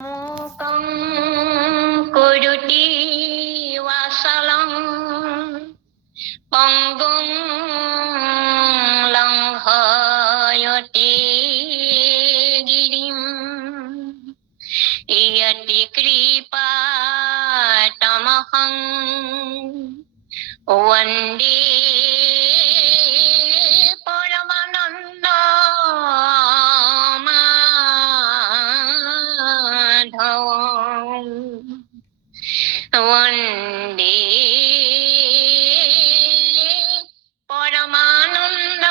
मूकं करोति वाचालं पङ्गुं लङ्घयते गिरिं यति कृपातमहं वन्दे वन्दे परमानन्द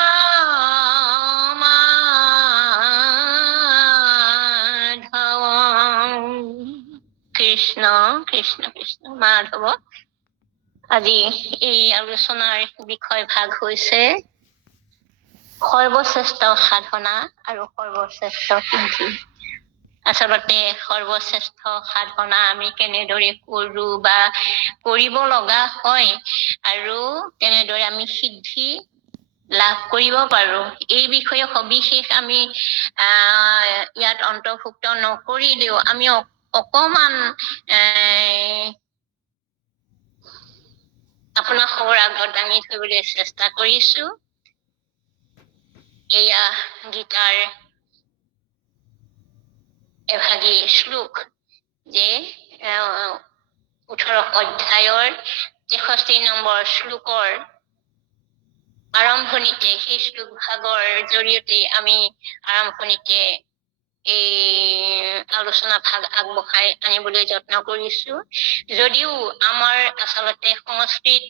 माधव কৃষ্ণ কৃষ্ণ কৃষ্ণ মাধৱ। আজি এই আলোচনাৰ বিষয় ভাগ হৈছে সৰ্বশ্ৰেষ্ঠ সাধনা আৰু সৰ্বশ্ৰেষ্ঠ সিদ্ধি। আচলতে সৰ্বশ্ৰেষ্ঠ সাধনা আমি কেনেদৰে কৰো বা কৰিব লগা হয় আৰু কেনেদৰে আমি সিদ্ধি লাভ কৰিব পাৰো, এই বিষয়ে সবিশেষ আমি ইয়াত অন্তৰ্ভুক্ত নকৰিলেও আমি অকমান আপোনাৰ খবৰ আগত দাঙি ধৰিবলৈ চেষ্টা কৰিছো। এয়া গীতাৰ এভাগী শ্লোক যে 18 অধ্যায়ৰ 63 নম্বৰ শ্লোকৰ আৰম্ভণিতে, সেই শ্লোক ভাগৰ জৰিয়তে আমি আৰম্ভণিতে এই আলোচনা ভাগ আগবঢ়াই আনিবলৈ যত্ন কৰিছো। যদিও আমাৰ আচলতে সংস্কৃত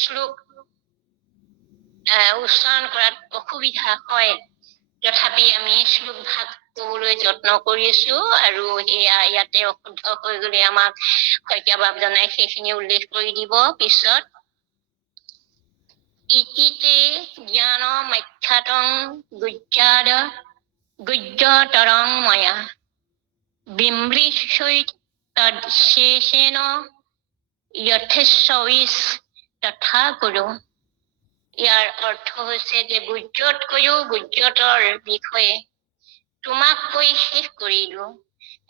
শ্লোক উচ্চাৰণ কৰাত অসুবিধা হয়, তথাপি আমি শ্লোক ভাগ ক'বলৈ যত্ন কৰিছো। আৰু এয়া ইয়াতে অশুদ্ধ হৈ গলে আমাক শইকীয়া বাপজনাই সেইখিনি উল্লেখ কৰি দিব পিছত। ইতিতে জ্ঞান মাখ্যাতং গুজ্জাদ গুজ্জতৰং ময়া বিমৃশৈত তৎশেষেন যথেচ্ছবিচ তথা কুৰু। ইয়াৰ অৰ্থ হৈছে যে গুজ্জতকৈও গুজ্জতৰ বিষয়ে তোমাক কৈ শেষ কৰিলো,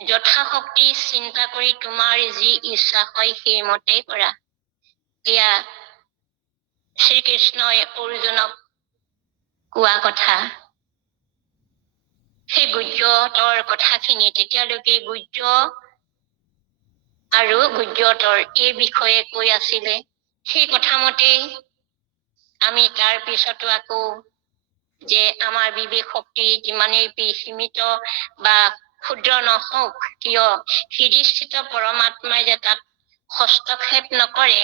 যথাশক্তি চিন্তা কৰি তোমাৰ যি ইচ্ছা হয় সেইমতে কৰা। এয়া শ্ৰীকৃষ্ণই অৰ্জুনক কোৱা কথা। সেই গুজ্জতৰ কথাখিনি তেতিয়ালৈকে গুজ্জ আৰু গুজ্জতৰ এই বিষয়ে কৈ আছিলে। সেই কথামতে আমি তাৰ পিছতো আকৌ যে আমাৰ বিবেক শক্তি যিমানেই সীমিত বা ক্ষুদ্ৰ নহওক কিয়, হৃদয়স্থিত পৰমাত্মাই যে তাত হস্তক্ষেপ নকৰে,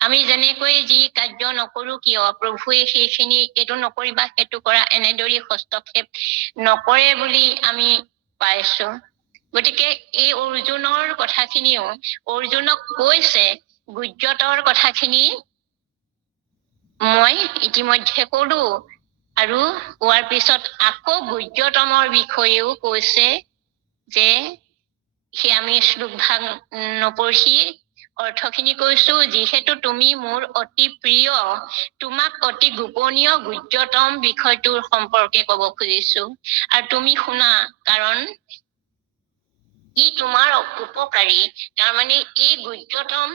আমি যেনেকৈ যি কাৰ্য নকৰো কিয় প্ৰভুৱে সেইখিনি এইটো নকৰিবা সেইটো কৰা এনেদৰে হস্তক্ষেপ নকৰে বুলি আমি পাইছো। গতিকে এই অৰ্জুনৰ কথাখিনিও অৰ্জুনক কৈছে, গুজ্জতৰ কথাখিনি মই ইতিমধ্যে কলো, আৰু কোৱাৰ পিছত আকৌ গুজ্জতমৰ বিষয়েও কৈছে যে সেই আমি শ্লোক ভাগ নপঢ়ি অৰ্থখিনি কৈছো। যিহেতু তুমি মোৰ অতি প্ৰিয়, তোমাক অতি গোপনীয় গুজ্জতম বিষয়টোৰ সম্পৰ্কে কব খুজিছো, আৰু তুমি শুনা, কাৰণ ই তোমাৰ উপকাৰী। তাৰমানে এই গুজ্জতম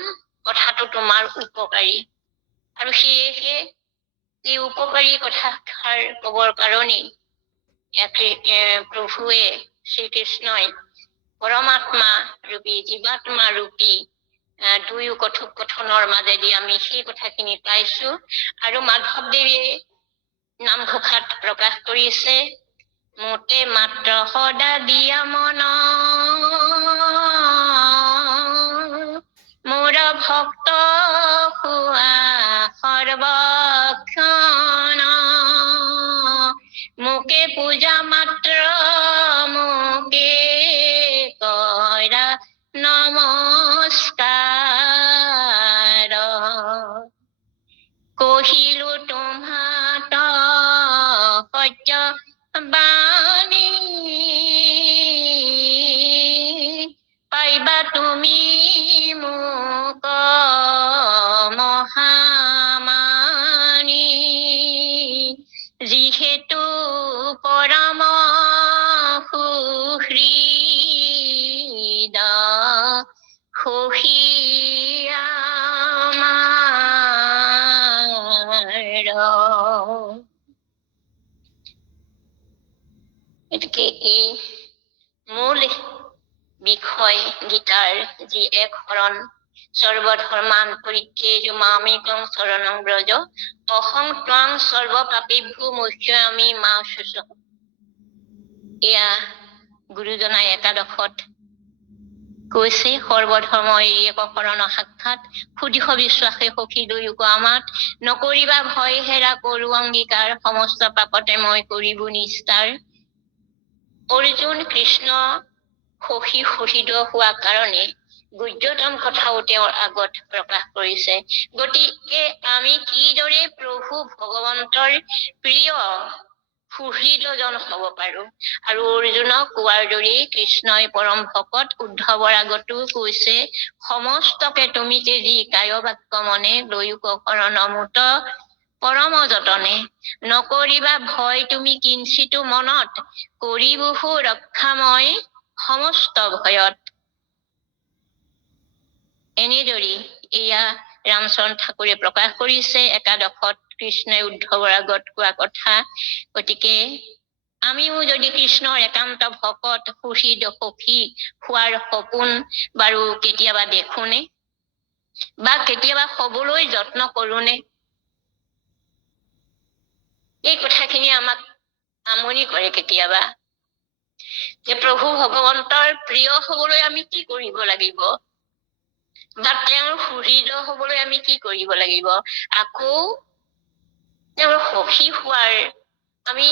কথাটো তোমাৰ উপকাৰী, আৰু সেয়েহে এই উপকাৰী কথাষাৰ কবৰ কাৰণেই প্ৰভুৱে শ্ৰীকৃষ্ণই পৰমাত্মা ৰূপী জীৱাত্মা ৰূপী দুয়ো কথোপকথনৰ মাজেদি আমি সেই কথাখিনি পাইছো। আৰু মাধৱদেৱে নামঘোষাত প্ৰকাশ কৰিছে, মোতে মাত্ৰ সদা দিয়া মন মোৰ ভক্ত হোৱা সৰ্বক্ষণ, মোকে পূজা মাত্ৰ মোকে কৰা নমস্কাৰ, কহিলো তোমাত সত্য বাণী, পাইবা তুমি মোক মহামানী, যিহেতু পৰম সুহৃদ সখী আমাৰ। গতিকে এই মূল বিষয় গীতাৰ যি এক শৰণ, সৰ্বধৰ্মান পৰিত্যজ্য মামেকং শৰণং ব্ৰজ অহং ত্বং সৰ্ব পাপেভ্যো মোক্ষয়ামি মা শুচঃ। এয়া গুৰুজনাই একাদশত কৈছে, সৰ্বধৰ্ম এৰি এক শৰণ সাক্ষাৎ, সুদীৰ্ঘ বিশ্বাসে সখী দুয়োক আমাত, নকৰিবা ভয় হেৰা কৰো অংগীকাৰ, সমস্ত পাপতে মই কৰিব নিস্তাৰ। অৰ্জুন কৃষ্ণ সখী শহীদ হোৱা কাৰণে গুহ্যতম কথাও তেওঁৰ আগত প্ৰকাশ কৰিছে। গতিকে আমি কিদৰে প্ৰভু ভগৱন্তৰ প্ৰিয় সুহৃদজন হব পাৰো। আৰু অৰ্জুনক কোৱাৰ দৰেই কৃষ্ণই পৰম ভকত উদ্ধৱৰ আগতো কৈছে, সমস্তকে তুমি তেজি কায় বাক্য মনে, লৈক শৰণ মুত পৰম যতনে, নকৰিবা ভয় তুমি কিঞ্চিতো মনত, কৰিবহো ৰক্ষা মই সমস্ত ভয়ত। এনেদৰে এয়া ৰামচৰণ ঠাকুৰে প্ৰকাশ কৰিছে একাদশত কৃষ্ণই উদ্ধৱৰ আগত কোৱা কথা। গতিকে আমিও যদি কৃষ্ণৰ একান্ত ভকত সুহৃদ সখী হোৱাৰ সপোন বাৰু কেতিয়াবা দেখোনে, বা কেতিয়াবা হবলৈ যত্ন কৰোনে, এই কথাখিনি আমাক আমনি কৰে কেতিয়াবা, যে প্ৰভু ভগৱন্তৰ প্ৰিয় হবলৈ আমি কি কৰিব লাগিব, বা তেওঁৰ সুহৃদ হবলৈ আমি কি কৰিব লাগিব, আকৌ তেওঁৰ সখী হোৱাৰ আমি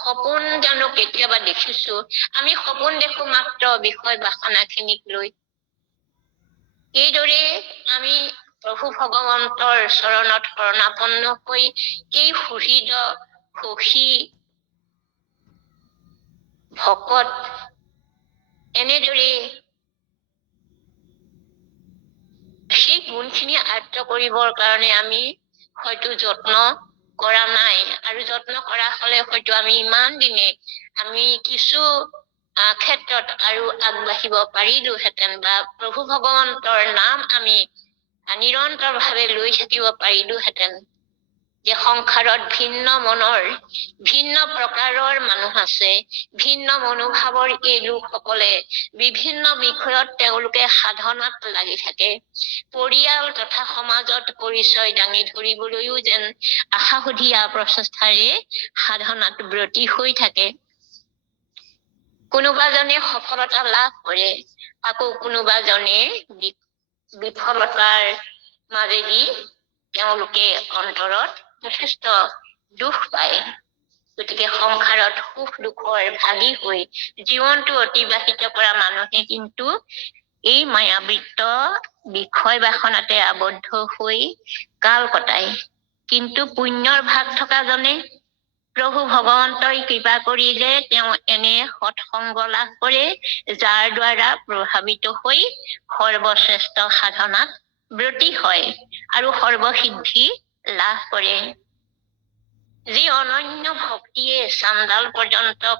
সপোন জানো কেতিয়াবা দেখিছো। আমি সপোন দেখো মাত্ৰ বিষয় বাসনাখিনিক লৈ। এইদৰে আমি প্ৰভু ভগৱন্তৰ চৰণত শৰণাপন্ন হৈ এই সুহৃদ সখী ভকত এনেদৰে সেই গুণখিনি আয়ত্ত কৰিবৰ কাৰণে আমি হয়তো যত্ন কৰা নাই, আৰু যত্ন কৰা হলে হয়তো আমি ইমান দিনে আমি কিছু ক্ষেত্ৰত আৰু আগবাঢ়িব পাৰিলোহেঁতেন, বা প্ৰভু ভগৱন্তৰ নাম আমি নিৰন্তৰভাৱে লৈ থাকিব পাৰিলোহেঁতেন। যে সংসাৰত ভিন্ন মনৰ ভিন্ন প্ৰকাৰৰ মানুহ আছে, ভিন্ন মনোভাৱৰ এই লোকসকলে বিভিন্ন বিষয়ত তেওঁলোকে সাধনাত লাগি থাকে। পৰিয়াল তথা সমাজত পৰিচয় দাঙি ধৰিবলৈও যেন আশাসুধীয়া প্ৰচেষ্টাৰে সাধনাত ব্ৰতী হৈ থাকে। কোনোবাজনে সফলতা লাভ কৰে, আকৌ কোনোবাজনে বিফলতাৰ মাজেদি তেওঁলোকে অন্তৰত যথেষ্ট দুখ পায়। গতিকে সংসাৰত সুখ দুখৰ ভাগী হৈ জীৱনটো অতিবাহিত কৰা মানুহে কিন্তু এই মায়াবৃত্ত বিষয় বাসনাতে আবদ্ধ হৈ কাল কটায়। কিন্তু পুণ্যৰ ভাগ থকা জনে প্ৰভু ভগৱন্তই কৃপা কৰিলে তেওঁ এনে সৎসংগ লাভ কৰে, যাৰ দ্বাৰা প্ৰভাৱিত হৈ সৰ্বশ্ৰেষ্ঠ সাধনাত ব্ৰতী হয় আৰু সৰ্বসিদ্ধি লাভ কৰে। যি অনন্য ভক্তিয়ে চাণ্ডাল পৰ্যন্তক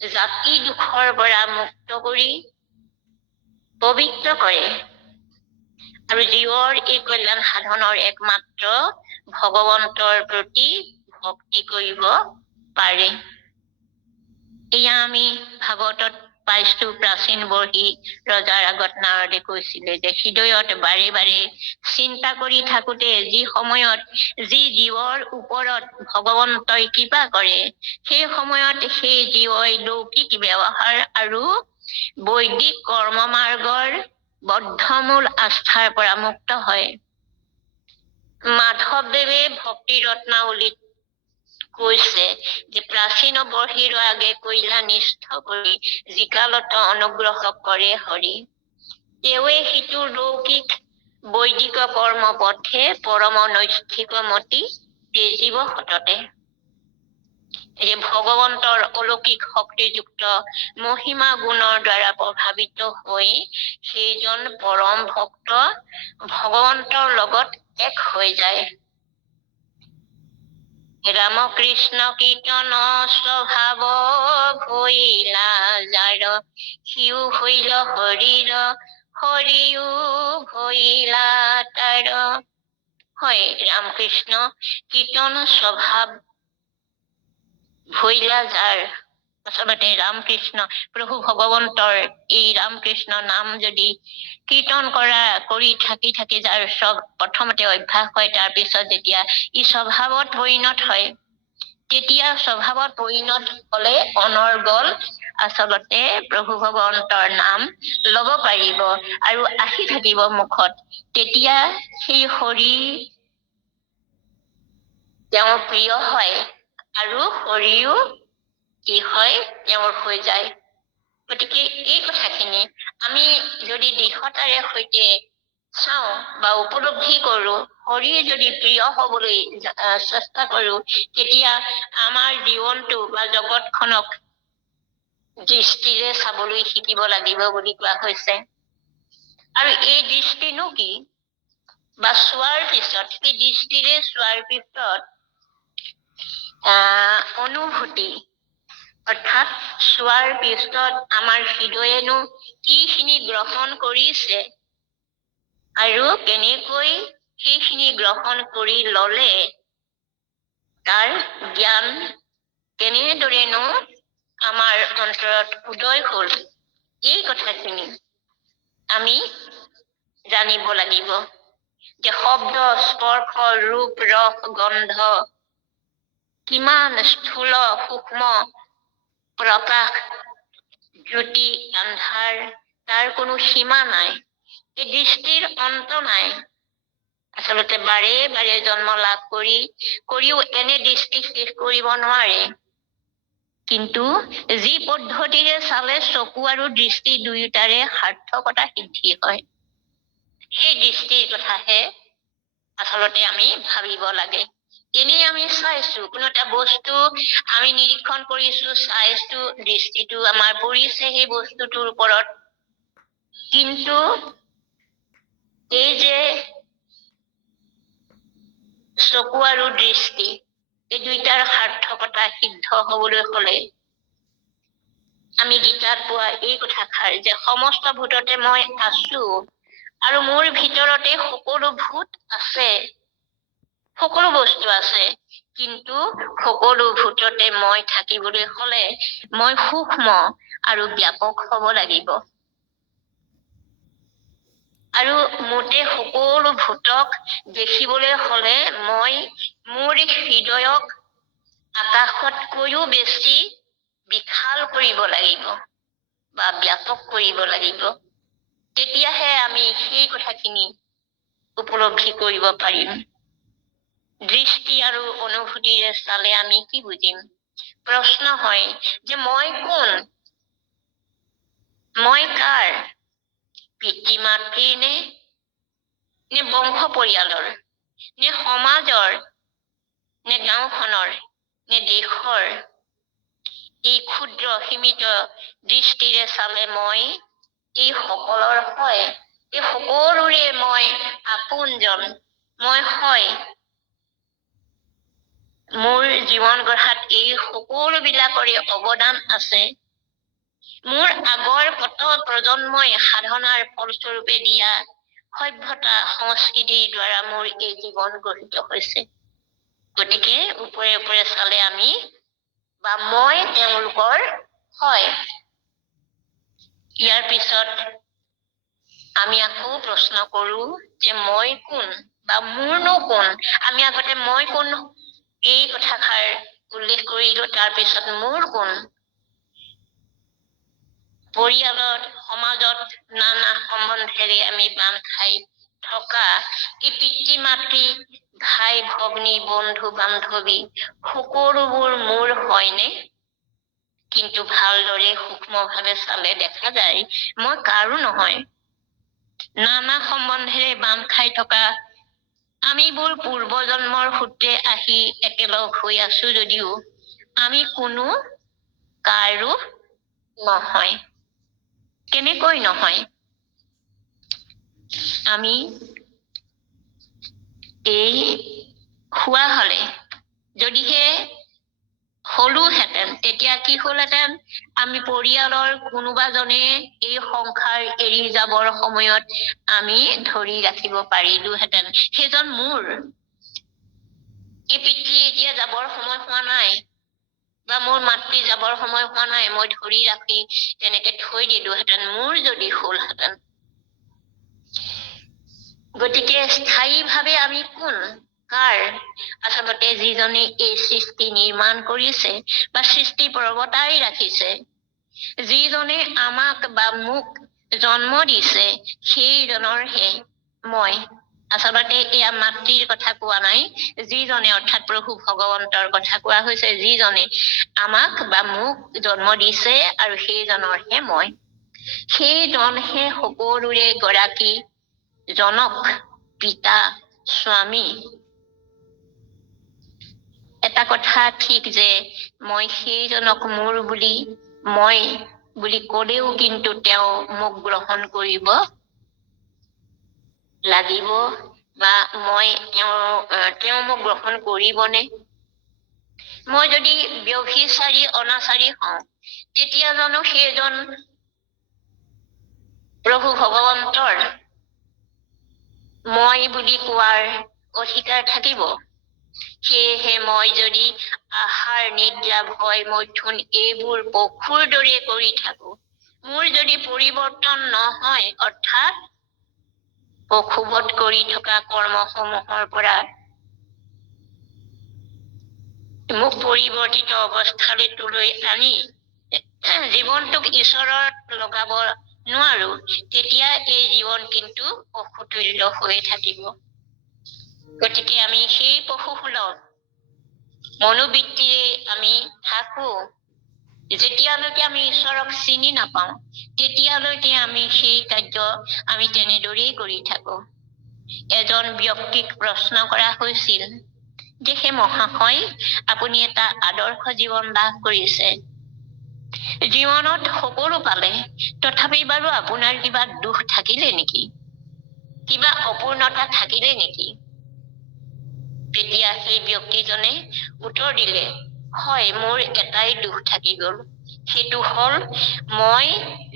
জাতি দুখৰ পৰা মুক্ত কৰি পবিত্ৰ কৰে, আৰু জীৱৰ এই কল্যাণ সাধনৰ একমাত্ৰ ভগৱন্তৰ প্ৰতি ভক্তি কৰিব পাৰে। এয়া আমি ভাগৱতত পাইছো। প্ৰাচীন বৰ্ষী ৰজাৰ আগত নাৰদে কৈছিলে যে হৃদয়ত বাৰে বাৰে চিন্তা কৰি থাকোতে যি সময়ত যি জীৱৰ ওপৰত ভগৱন্তই কৃপা কৰে, সেই সময়ত সেই জীৱই লৌকিক ব্যৱহাৰ আৰু বৈদিক কৰ্ম মাৰ্গৰ বদ্ধমূল আস্থাৰ পৰা মুক্ত হয়। মাধৱদেৱে ভক্তি ৰত্নাৱলীত কৈছে যে প্ৰাচীন বৰ্হিৰ আগে কৈলা নিষ্ঠ কৰি জিকালত অনুগ্ৰহ কৰে হৰি, তেৱে সিটো লৌকিক বৈদিক কৰ্ম পথে পৰম নৈষ্ঠিক মতি তেজিব সততে। এই ভগৱন্তৰ অলৌকিক শক্তিযুক্ত মহিমা গুণৰ দ্বাৰা প্ৰভাৱিত হৈ সেইজন পৰম ভক্ত ভগৱন্তৰ লগত এক হৈ যায়। ৰামকৃষ্ণ কীৰ্তন স্বভাৱ ভৈলা যাৰ, সিও হৈল হৰিৰ হৰিও ভৈলা তাৰ। হয়, ৰামকৃষ্ণ কীৰ্তন স্বভাৱ ভৈলা যাৰ। আচলতে ৰামকৃষ্ণ প্ৰভু ভগৱন্তৰ এই ৰামকৃষ্ণ নাম যদি কীৰ্তন কৰি থাকি যাৰ প্ৰথমতে অভ্যাস হয়, তাৰ পিছত যেতিয়া ই স্বভাৱত পৰিণত হয়, তেতিয়া স্বভাৱত পৰিণত হলে অনৰ্গল আচলতে প্ৰভু ভগৱন্তৰ নাম লব পাৰিব আৰু আহি থাকিব মুখত। তেতিয়া সেই হৰি তেওঁৰ প্ৰিয় হয় আৰু হৰিও কি হয়, তেওঁৰ হৈ যায়। গতিকে এই কথাখিনি আমি যদি দৃঢ়তাৰে সৈতে চাওঁ বা উপলব্ধি কৰো, হৰিয়ে যদি প্ৰিয় হবলৈ চেষ্টা কৰো, তেতিয়া আমাৰ জীৱনটো বা জগতখনক দৃষ্টিৰে চাবলৈ শিকিব লাগিব বুলি কোৱা হৈছে। আৰু এই দৃষ্টিনো কি, বা চোৱাৰ পিছত, সেই দৃষ্টিৰে চোৱাৰ পিছত অনুভূতি, অৰ্থাৎ চোৱাৰ পিছত আমাৰ হৃদয়েনো কিখিনি গ্ৰহণ কৰিছে আৰু কেনেকৈ সেইখিনি গ্ৰহণ কৰি ললে তাৰ জ্ঞান কেনেদৰেনো আমাৰ অন্তৰত উদয় হল, এই কথাখিনি আমি জানিব লাগিব। যে শব্দ, স্পৰ্শ, ৰূপ, ৰস, গন্ধ কিমান স্থূল সূক্ষ্ম প্ৰকাশ, জ্যোতি, আন্ধাৰ, তাৰ কোনো সীমা নাই। এই দৃষ্টিৰ অন্ত নাই। আচলতে বাৰে বাৰে জন্ম লাভ কৰিও এনে দৃষ্টি শেষ কৰিব নোৱাৰে। কিন্তু যি পদ্ধতিৰে চালে চকু আৰু দৃষ্টি দুয়োটাৰে সাৰ্থকতা সিদ্ধি হয়, সেই দৃষ্টিৰ কথাহে আচলতে আমি ভাবিব লাগে। এনেই আমি চাইছো, কোনো এটা বস্তু আমি নিৰীক্ষণ কৰিছো, চাইছো, দৃষ্টিটো আমাৰ পৰিছে সেই বস্তুটোৰ ওপৰত, কিন্তু এই যে চকু আৰু দৃষ্টি, এই দুইটাৰ সাৰ্থকতা সিদ্ধ হবলৈ হলে আমি গীতাত পোৱা এই কথাষাৰ যে সমস্ত ভূততে মই আছো আৰু মোৰ ভিতৰতে সকলো ভূত আছে, সকলো বস্তু আছে, কিন্তু সকলো ভূততে মই থাকিবলৈ হলে মই সূক্ষ্ম আৰু ব্যাপক হব লাগিব। আৰু মোতে সকলো ভূতক দেখিবলৈ হলে মই মোৰ হৃদয়ক আকাশতকৈও বেছি বিশাল কৰিব লাগিব বা ব্যাপক কৰিব লাগিব। তেতিয়াহে আমি সেই কথাখিনি উপলব্ধি কৰিব পাৰিম। দৃষ্টি আৰু অনুভূতিৰে চালে আমি কি বুজিম? প্ৰশ্ন হয় যে মই কোন? মই কাৰ? পিতৃ মাতৃৰ নে বংশ পৰিয়ালৰ, নে সমাজৰ, নে গাঁওখনৰ, নে দেশৰ? এই ক্ষুদ্ৰ সীমিত দৃষ্টিৰে চালে মই এই সকলৰ হয়, এই সকলোৰে মই আপোনজন, মই হয়। মোৰ জীৱন গঢ়াত এই সকলো বিলাকৰে অৱদান আছে। মোৰ আগৰ কত প্ৰজন্মই সাধনাৰ ফলস্বৰূপে দিয়া সভ্যতা সংস্কৃতিৰ দ্বাৰা মোৰ এই জীৱন গঠিত হৈছে। গতিকে ওপৰে ওপৰে চালে আমি বা মই তেওঁলোকৰ হয়। ইয়াৰ পিছত আমি আকৌ প্ৰশ্ন কৰো যে মই কোন বা মোৰনো কোন? আমি আগতে মই কোন এই কথাষাৰ উল্লেখ কৰিলো, তাৰ পিছত মোৰ কোন? পৰিয়ালত, সমাজত নানা সম্বন্ধেৰে আমি বান্ধ খাই থকা এই পিতৃ মাতৃ, ভাই ভগ্নী, বন্ধু বান্ধৱী সকলোবোৰ মোৰ হয়নে? কিন্তু ভালদৰে সূক্ষ্মভাৱে চালে দেখা যায় মই কাৰো নহয়। নানা সম্বন্ধেৰে বান্ধ খাই থকা আমিবোৰ পূৰ্বজন্মৰ সূত্ৰে আহি একেলগ হৈ আছো যদিও আমি কোনো কাৰো নহয়। কেনেকৈ নহয়? আমি এই খোৱা হলে যদিহে হলোহেঁতেন, তেতিয়া কি হ'লহেঁতেন, আমি পৰিয়ালৰ কোনোবাজনে এই সংসাৰ এৰি যাবৰ সময়ত আমি ধৰি ৰাখিব পাৰিলোহেঁতেন। সেইজন মোৰ। এই পিতৃ এতিয়া যাবৰ সময় হোৱা নাই, বা মোৰ মাতৃ যাবৰ সময় হোৱা নাই, মই ধৰি ৰাখি তেনেকে থৈ দিলোহেঁতেন, মোৰ যদি হ'লহেঁতেন। গতিকে স্থায়ীভাৱে আমি কোন, কাৰ? আচলতে যিজনে এই সৃষ্টি নিৰ্মাণ কৰিছে বা সৃষ্টি প্ৰৱৰ্তাই ৰাখিছে, যিজনে আমাক বা মোক জন্ম দিছে, সেইজনৰহে মই। আচলতে এয়া মাতৃৰ কথা কোৱা নাই, যিজনে অৰ্থাৎ প্ৰভু ভগৱন্তৰ কথা কোৱা হৈছে, যিজনে আমাক বা মোক জন্ম দিছে আৰু সেইজনৰহে মই। সেইজনহে সকলোৰে গৰাকী, জনক, পিতা, স্বামী। এটা কথা ঠিক যে মই সেইজনক মোৰ বুলি, মই বুলি কলেও কিন্তু তেওঁ মোক গ্ৰহণ কৰিব লাগিব, বা মই তেওঁ মোক গ্ৰহণ কৰিবনে? মই যদি ব্যভিচাৰী অনাচাৰী হওঁ, তেতিয়া জানো সেইজন প্ৰভু ভগৱন্তৰ মই বুলি কোৱাৰ অধিকাৰ থাকিব? সেয়েহে মই যদি আহাৰ, নিদ্ৰা, ভয়, মৈথুন এইবোৰ পশুৰ দৰে কৰি থাকো, মোৰ যদি পৰিৱৰ্তন নহয়, অৰ্থাৎ পশুবধ কৰি থকা কৰ্মসমূহৰ পৰা মোক পৰিৱৰ্তিত অৱস্থালৈ আনি জীৱনটোক ঈশ্বৰৰ লগাব নোৱাৰো, তেতিয়া এই জীৱন কিন্তু পশুতুল্য হৈ থাকিব। গতিকে আমি সেই পশুসুলভ মনোবৃত্তিৰে আমি থাকো, যেতিয়ালৈকে আমি ঈশ্বৰক চিনি নাপাওঁ, তেতিয়ালৈকে আমি সেই কাৰ্য আমি তেনেদৰেই কৰি থাকো। এজন ব্যক্তিক প্ৰশ্ন কৰা হৈছিল যে হে মহাশয়, আপুনি এটা আদৰ্শ জীৱন লাভ কৰিছে, জীৱনত সকলো পালে, তথাপি বাৰু আপোনাৰ কিবা দুখ থাকিলে নেকি, কিবা অপূৰ্ণতা থাকিলে নেকি? তেতিয়া সেই ব্যক্তিজনে উত্তৰ দিলে, হয়, মোৰ এটাই দুখ থাকি গল, সেইটো হল মই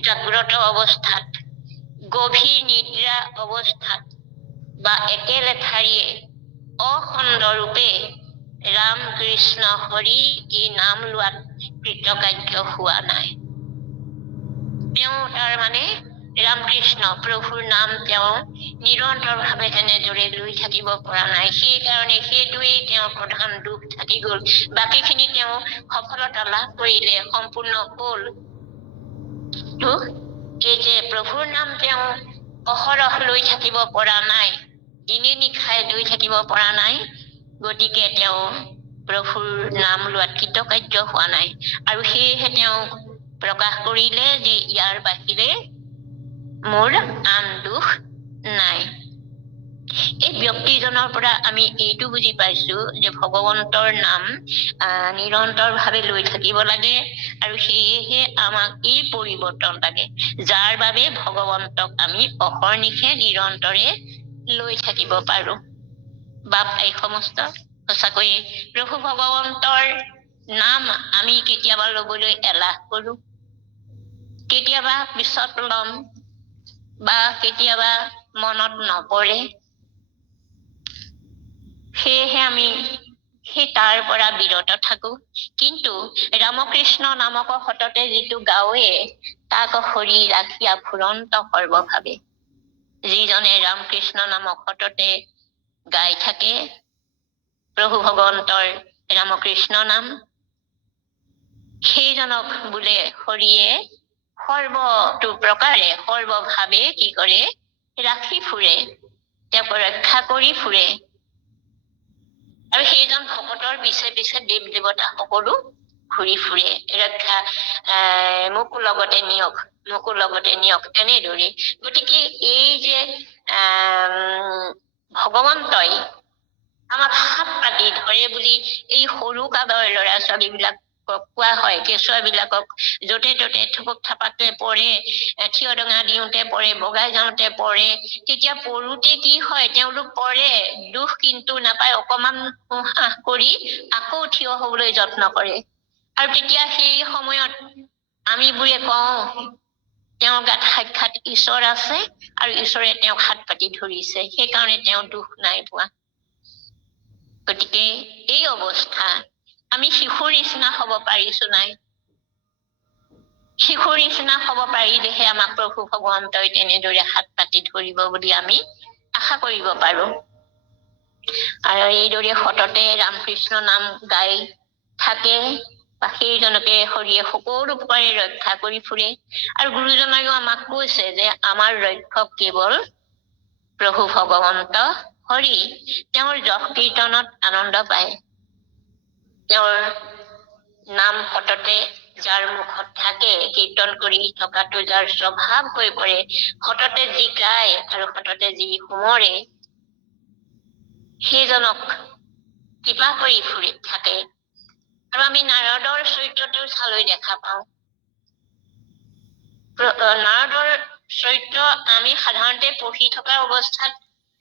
জাগ্ৰত অৱস্থাত, গভীৰ নিদ্ৰা অৱস্থাত বা একেলেঠাৰিয়ে অখণ্ডৰূপে ৰাম কৃষ্ণ হৰি এই নাম লোৱাত কৃতকাৰ্য হোৱা নাই। তেওঁ তাৰ মানে ৰামকৃষ্ণ প্ৰভুৰ নাম তেওঁ নিৰন্তৰভাৱে তেনেদৰে লৈ থাকিব পৰা নাই, সেইকাৰণে সেইটোৱেই তেওঁৰ প্ৰধান দুখ থাকি গল। বাকীখিনি তেওঁ সফলতা লাভ কৰিলে, সম্পূৰ্ণ হল। এই যে প্ৰভুৰ নাম তেওঁ অহৰহ লৈ থাকিব পৰা নাই, দিনে নিশাই লৈ থাকিব পৰা নাই, গতিকে তেওঁ প্ৰভুৰ নাম লোৱাত কৃতকাৰ্য হোৱা নাই। আৰু সেয়েহে তেওঁ প্ৰকাশ কৰিলে যে ইয়াৰ বাহিৰে মোৰ আন দুখ নাই। এই ব্যক্তিজনৰ পৰা আমি এইটো বুজি পাইছো যে ভগৱন্তৰ নাম নিৰন্তৰভাৱে লৈ থাকিব লাগে, আৰু সেয়েহে আমাক এই পৰিৱৰ্তন লাগে, যাৰ বাবে ভগৱন্তক আমি অহৰ্নিশে নিৰন্তৰে লৈ থাকিব পাৰো। বাপ এই সমস্ত সঁচাকৈয়ে প্ৰভু ভগৱন্তৰ নাম আমি কেতিয়াবা লবলৈ এলাহ কৰো, কেতিয়াবা পিছত লম, বা কেতিয়াবা মনত নপৰে। সেয়েহে আমি সেই তাৰ পৰা বিৰত থাকো। কিন্তু ৰামকৃষ্ণ নামক সততে যিটো গাঁৱে, তাক হৰি ৰাখিয়া ফুৰন্ত সৰ্বভাৱে। যিজনে ৰামকৃষ্ণ নামক সততে গাই থাকে প্ৰভু ভগৱন্তৰ ৰামকৃষ্ণ নাম, সেইজনক বোলে হৰিয়ে সৰ্বতো প্ৰকাৰে সৰ্বভাৱে কি কৰে, ৰাখি ফুৰে, তেওঁক ৰক্ষা কৰি ফুৰে। আৰু সেইজন ভকতৰ পিছে পিছে দেৱ দেৱতা সকলো ঘূৰি ফুৰে, ৰক্ষা মোকো লগতে নিয়ক, মোকো লগতে নিয়ক, এনেদৰে। গতিকে এই যে ভগৱন্তই আমাক হাত পাতি ধৰে বুলি এই সৰু কালৰ ল'ৰা ছোৱালীবিলাকক কোৱা হয়, কেঁচুৱাবিলাকক য'তে ত'তে থুপুক থাপাকে পৰে, থিয় ডঙা দিওঁতে পৰে, বগাই যাওঁতে পৰে, তেতিয়া পৰোতে কি হয়, তেওঁলোক পৰে, দুখ কিন্তু নাপায়, অকমান উশাহ কৰি আকৌ থিয় হবলৈ যত্ন কৰে। আৰু তেতিয়া সেই সময়ত আমিবোৰে কওঁ তেওঁৰ গাত সাক্ষাৎ ঈশ্বৰ আছে আৰু ঈশ্বৰে তেওঁক হাত পাতি ধৰিছে, সেইকাৰণে তেওঁ দুখ নাই পোৱা। গতিকে এই অৱস্থা আমি শিশুৰ নিচিনা হ'ব পাৰিছো নাই? শিশুৰ নিচিনা হ'ব পাৰিলেহে আমাক প্ৰভু ভগৱন্তই তেনেদৰে হাত পাতি ধৰিব বুলি আমি আশা কৰিব পাৰো। আৰু এইদৰে সততে ৰামকৃষ্ণ নাম গাই থাকে বা সেইজনকে হৰিয়ে সকলো প্ৰকাৰে ৰক্ষা কৰি ফুৰে। আৰু গুৰুজনায়ো আমাক কৈছে যে আমাৰ ৰক্ষক কেৱল প্ৰভু ভগৱন্ত হৰি। তেওঁৰ যশ কীৰ্তনত আনন্দ পায়, তেওঁৰ নাম সততে যাৰ মুখত থাকে, কীৰ্তন কৰি থকাটো যাৰ স্বভাৱ হৈ পৰে, সততে যি গায় আৰু সততে যি সোঁৱৰে, সেইজনক কৃপা কৰি ফুৰি থাকে। আৰু আমি নাৰদৰ চৰিত্ৰটো চালৈ দেখা পাওঁ। নাৰদৰ চৰিত্ৰ আমি সাধাৰণতে পঢ়ি থকা অৱস্থাত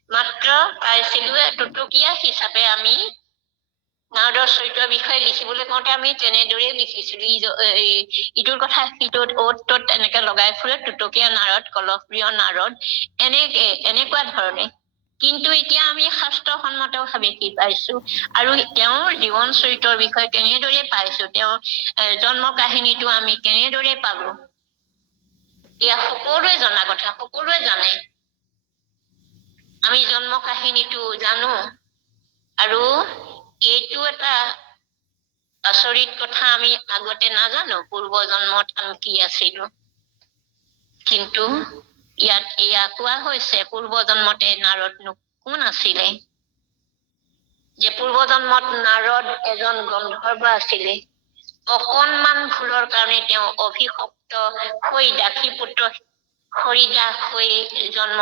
মাত্ৰ পাইছিলো, টুটুকীয়া হিচাপে আমি নাৰদৰ চৰিত্ৰৰ বিষয়ে লিখিবলৈ কওঁতে আমি তেনেদৰেই লিখিছিলো। ইটোৰ কথা সিটোত অ'ত ত'ত এনেকে লগাই ফুৰে, টুটুকীয়া নাৰদ, কলহপ্ৰিয় নাৰদ, এনেকুৱা ধৰণে। কিন্তু এতিয়া আমি শাস্ত্ৰসন্মতভাৱে কি পাইছো আৰু তেওঁৰ জীৱন চৰিত্ৰৰ বিষয়ে কেনেদৰে পাইছো, তেওঁৰ জন্ম কাহিনীটো আমি কেনেদৰে পালো, এয়া সকলোৱে জনা কথা, সকলোৱে জানে। আমি জন্ম কাহিনীটো জানো আৰু এইটো এটা আচৰিত কথা, আমি আগতে নাজানো পূৰ্ব জন্মত আমি কি আছিলো। কিন্তু ইয়াত এয়া কোৱা হৈছে পূৰ্ব জন্মতে নাৰদনো কোন আছিলে, যে পূৰ্ব জন্মত নাৰদ এজন গন্ধৰ্ব আছিলে। অকণমান ভুলৰ কাৰণে তেওঁ অভিশপ্ত হৈ দাসী পুত্ৰ হৰিদাস হৈ জন্ম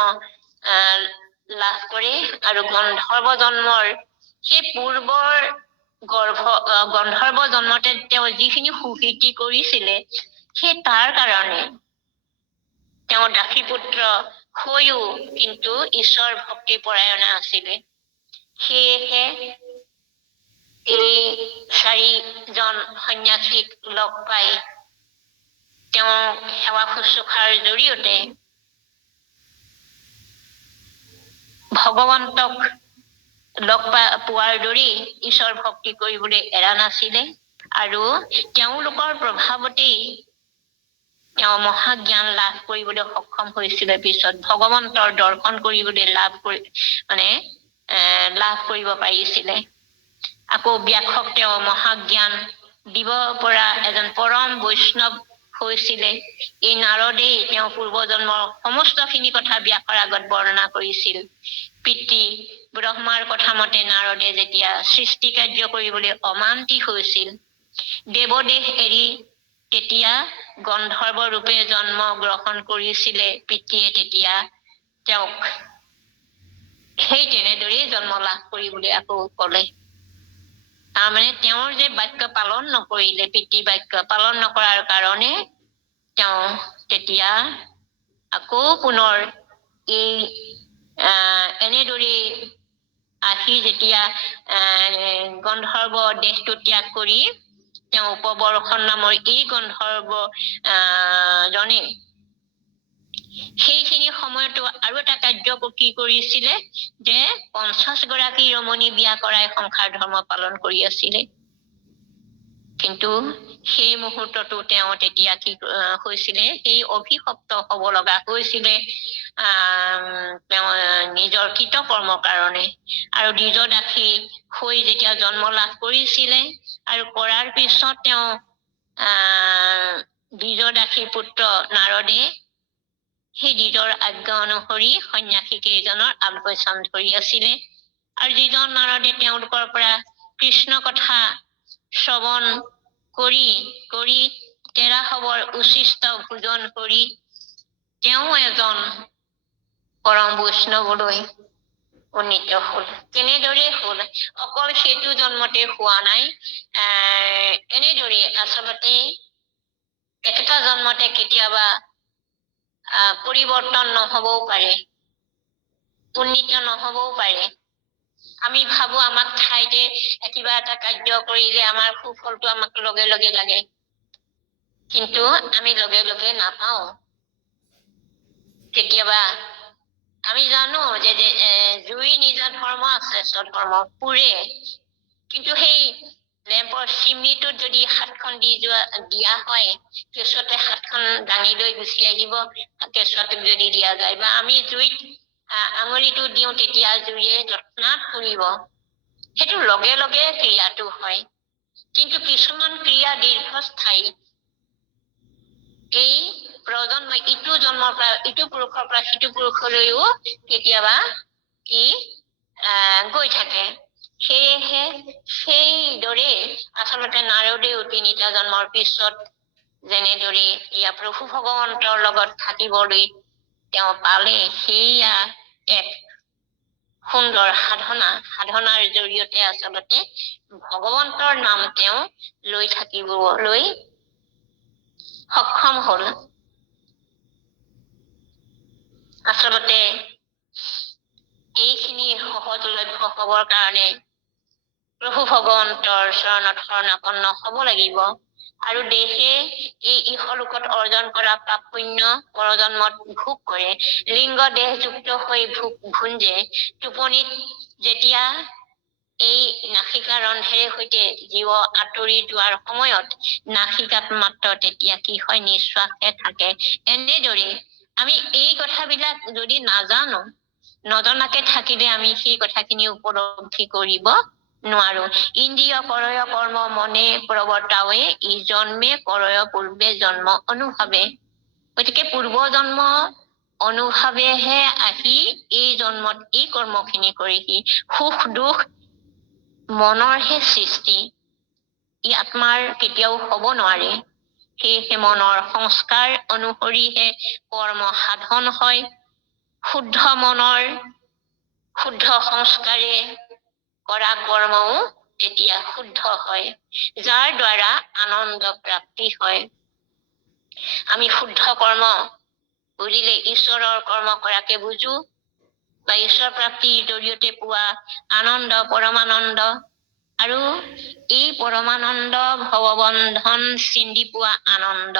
লাভ কৰে। আৰু গন্ধৰ্ব জন্মৰ সেই পূৰ্বৰ গন্ধৰ্ব জন্মতে তেওঁ যিখিনি সুকীৰ্তি কৰিছিলে, সেই তাৰ কাৰণে তেওঁ দাসী পুত্ৰ হৈও কিন্তু ঈশ্বৰ ভক্তি পৰায়ণা আছিলে। সেয়েহে এই চাৰিজন সন্যাসীক লগ পাই তেওঁ সেৱা শুশ্ৰূষাৰ জৰিয়তে ভগৱন্তক লগ পোৱাৰ দৰেই ঈশ্বৰ ভক্তি কৰিবলৈ এৰা নাছিলে। আৰু তেওঁলোকৰ প্ৰভাৱতেই তেওঁ মহাজ্ঞান লাভ কৰিবলৈ সক্ষম হৈছিলে। পিছত ভগৱন্তৰ দৰ্শন কৰিবলৈ লাভ কৰিব পাৰিছিলে। আকৌ ব্যাসক তেওঁ মহাজ্ঞান দিব পৰা এজন পৰম বৈষ্ণৱ হৈছিলে। এই নাৰদেই তেওঁ পূৰ্বজন্মৰ সমস্তখিনি কথা ব্যাসৰ আগত বৰ্ণনা কৰিছিল। পিতৃ ব্ৰহ্মাৰ কথা মতে নাৰদে যেতিয়া সৃষ্টি কাৰ্য কৰিবলৈ অমান্তি হৈছিল, দেৱদেহ এৰি তেতিয়া গন্ধৰ্ব ৰূপে জন্ম গ্ৰহণ কৰিছিলে পিতৃয়ে, তেতিয়া তেওঁক সেই তেনেদৰেই জন্ম লাভ কৰিবলৈ আকৌ কলে। তাৰমানে তেওঁৰ যে বাক্য পালন নকৰিলে, পিতৃ বাক্য পালন নকৰাৰ কাৰণে তেওঁ তেতিয়া আকৌ পুনৰ এই এনেদৰে আহি যেতিয়া গন্ধৰ্ব দেহটো ত্যাগ কৰি তেওঁ উপবৰ্ষণ নামৰ এই গন্ধৰ্ব জনে সেইখিনি সময়তো আৰু এটা কাৰ্য কি কৰিছিলে, যে 50 গৰাকী ৰমণী বিয়া কৰাই সংসাৰ ধৰ্ম পালন কৰি আছিলে। কিন্তু সেই মুহূৰ্ততো তেওঁ তেতিয়া কি হৈছিলে, সেই অভিশপ্ত হব লগা হৈছিলে তেওঁ নিজৰ কৃতকৰ্মৰ কাৰণে। আৰু দ্বিজদাসী হৈ যেতিয়া জন্ম লাভ কৰিছিলে, আৰু কৰাৰ পিছত তেওঁ দ্বিজদাসী পুত্ৰ নাৰদে সেই দ্বিজৰ আজ্ঞা অনুসৰি সন্যাসী কেইজনৰ আলপৈচান ধৰি আছিলে। আৰু যিজন নাৰদে তেওঁলোকৰ পৰা কৃষ্ণ কথা শ্ৰৱণ কৰি তেৰাসৱৰ উচিষ্ট ভোজন কৰি তেওঁ এজন পৰম বৈষ্ণৱলৈ উন্নীত হল। কেনেদৰে হল, অকল সেইটো জন্মতে হোৱা নাই। এনেদৰে আচলতে একেটা জন্মতে কেতিয়াবা পৰিৱৰ্তন নহবও পাৰে, উন্নীত নহবও পাৰে। আমি ভাবো আমাক ঠাইতে কিবা এটা কাৰ্য কৰিলে আমাৰ সুফলটো আমাক লগে লগে লাগে, কিন্তু আমি লগে লগে নাপাওঁ। কেতিয়াবা আমি জানো যে জুই নিজা ধৰ্ম আছে, স্বধৰ্ম পুৰে, কিন্তু সেই লেম্পৰ চিমনিটোত যদি হাতখন দিয়া হয়, কেঁচুৱাতে হাতখন দাঙি লৈ গুচি আহিব, কেঁচুৱাটোক যদি দিয়া যায়, বা আমি জুইত আঙুলিটো দিওঁ তেতিয়া জুইয়ে তৎক্ষণাৎ পুৰিব। সেইটো লগে লগে ক্ৰিয়াটো হয়, কিন্তু কিছুমান ক্ৰিয়া দীৰ্ঘস্থায়ী। এই প্ৰজন্ম ইটো জন্মৰ পৰা ইটো পুৰুষৰ পৰা সিটো পুৰুষলৈও কেতিয়াবা কি গৈ থাকে। সেয়েহে সেইদৰে আচলতে নাৰদেও 3টা জন্মৰ পিছত যেনেদৰে ইয়া প্ৰভু ভগৱন্তৰ লগত থাকিবলৈ তেওঁ পালে, সেইয়া এক সুন্দৰ সাধনাৰ জৰিয়তে আচলতে ভগৱন্তৰ নাম তেওঁ লৈ থাকিবলৈ সক্ষম হল। আচলতে এইখিনি সহজলভ্য হবৰ কাৰণে প্ৰভু ভগৱন্তৰ চৰণত শৰণাপন্ন হব লাগিব। আৰু দেহে এই ইহলোকত অৰ্জন কৰা পাপ পুণ্য পৰজন্মত ভোগ কৰে। লিংগ দেহযুক্ত হৈ ভুঞ্জে টোপনিত যেতিয়া এই নাসিকা ৰন্ধেৰে সৈতে জীৱ আঁতৰি যোৱাৰ সময়ত নাসিকাত মাত্ৰ তেতিয়া কি হয়, নিশ্বাসে থাকে। এনেদৰে আমি এই কথাবিলাক যদি নাজানো, নজনাকে থাকিলে আমি সেই কথাখিনি উপলব্ধি কৰিব নোৱাৰো। ইন্দ্ৰিয় কৰয় কৰ্ম মনে প্ৰৱৰ্তাৱে, ই জন্মে কৰয় পূৰ্বে জন্ম অনুভাৱে। গতিকে পূৰ্ব জন্ম অনুভাৱেহে আহি এই জন্মত এই কৰ্মখিনি কৰিহি। সুখ দুখ মনৰহে সৃষ্টি, ই আত্মাৰ কেতিয়াও হব নোৱাৰে। সেয়েহে মনৰ সংস্কাৰ অনুসৰিহে কৰ্ম সাধন হয়। শুদ্ধ মনৰ শুদ্ধ সংস্কাৰে কৰা কৰ্মও তেতিয়া শুদ্ধ হয়, যাৰ দ্বাৰা আনন্দ প্ৰাপ্তি হয়। আমি শুদ্ধ কৰ্ম বুলিলে ঈশ্বৰৰ কৰ্ম কৰাকে বুজো, বা ঈশ্বৰ প্ৰাপ্তিৰ জৰিয়তে পোৱা আনন্দ পৰমানন্দ, আৰু এই পৰমানন্দ ভৱবন্ধন চিন্দি পোৱা আনন্দ।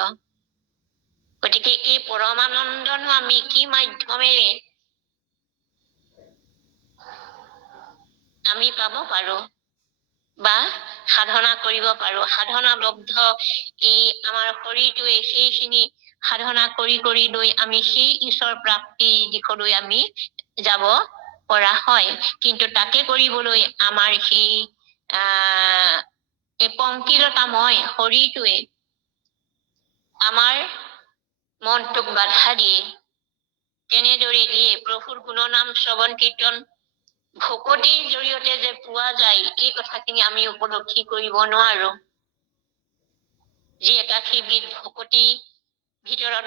গতিকে এই পৰমানন্দনো আমি কি মাধ্যমেৰে আমি পাব পাৰো বা সাধনা কৰিব পাৰো। সাধনাবদ্ধ এই আমাৰ শৰীৰটোৱে সেইখিনি সাধনা কৰি লৈ আমি সেই ঈশ্বৰ প্ৰাপ্তিৰ দিশলৈ আমি যাব পৰা হয়। কিন্তু তাকে কৰিবলৈ আমাৰ সেই এই পংকিলতাময় শৰীৰটোৱে আমাৰ মনটোক বাধা দিয়ে। তেনেদৰে দিয়ে প্ৰভুৰ গুণনাম শ্ৰৱণ কীৰ্তন ভকতিৰ জৰিয়তে যে পোৱা যায়, এই কথাখিনি আমি উপলব্ধি কৰিব নোৱাৰো। যি 81বিধ ভকতি ভিতৰত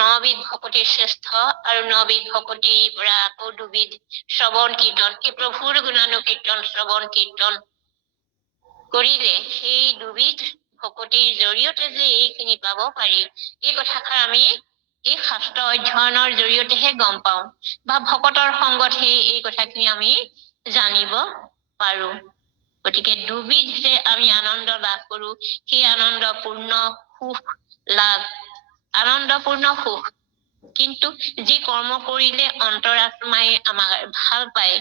9বিধ ভকতিৰ শ্ৰেষ্ঠ, আৰু 9বিধ ভকতিৰ পৰা আকৌ 2বিধ শ্ৰৱণ কীৰ্তন, এই প্ৰভুৰ গুণানুকীৰ্তন শ্ৰৱণ কীৰ্তন কৰিলে সেই 2বিধ ভকতিৰ জৰিয়তে যে এইখিনি পাব পাৰি, এই কথাষাৰ আমি এই শাস্ত্ৰ অধ্যয়নৰ জৰিয়তেহে গম পাওঁ, বা ভকতৰ সংগতহে এই কথাখিনি আমি জানিব পাৰো। গতিকে 2বিধ যে আমি আনন্দ লাভ কৰো, সেই আনন্দপূৰ্ণ সুখ লাভ, আনন্দপূৰ্ণ সুখ। কিন্তু যি কৰ্ম কৰিলে অন্তৰাত্মাই আমাক ভাল পায়,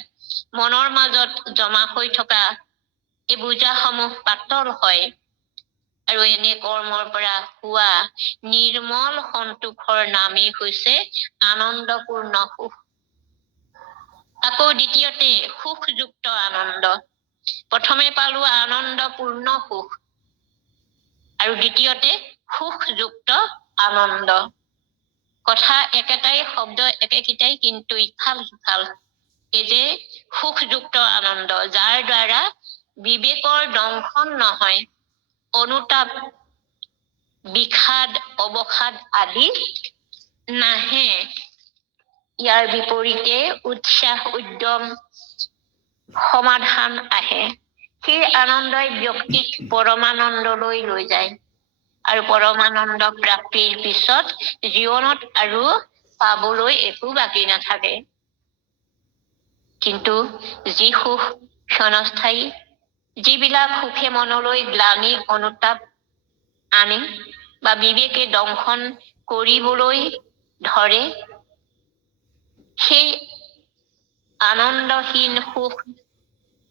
মনৰ মাজত জমা হৈ থকা এই বোজাসমূহ পাতল হয়, আৰু এনে কৰ্মৰ পৰা হোৱা নিৰ্মল সন্তোষৰ নামেই হৈছে আনন্দপূৰ্ণ সুখ। আকৌ দ্বিতীয়তে সুখযুক্ত আনন্দ। প্ৰথমে পালো আনন্দপূৰ্ণ সুখ, আৰু দ্বিতীয়তে সুখযুক্ত আনন্দ। কথা একেটাই, শব্দ একেকেইটাই, কিন্তু ইফাল সিফাল। এই যে সুখযুক্ত আনন্দ, যাৰ দ্বাৰা বিবেকৰ দংশন নহয়, অনুতাপ বিষাদ অৱসাদ আদি নাহে। ইয়াৰ বিপৰীতে উৎসাহ উদ্যম সমাধান আহে। সেই আনন্দই ব্যক্তিক পৰমানন্দলৈ লৈ যায়, আৰু পৰমানন্দ প্ৰাপ্তিৰ পিছত জীৱনত আৰু পাবলৈ একো বাকী নাথাকে। কিন্তু যি সুখ ক্ষণস্থায়ী, যিবিলাক সুখে মনলৈ গ্লানি অনুতাপ আনে বা বিবেকে দংশন কৰিবলৈ ধৰে, সেই আনন্দহীন সুখ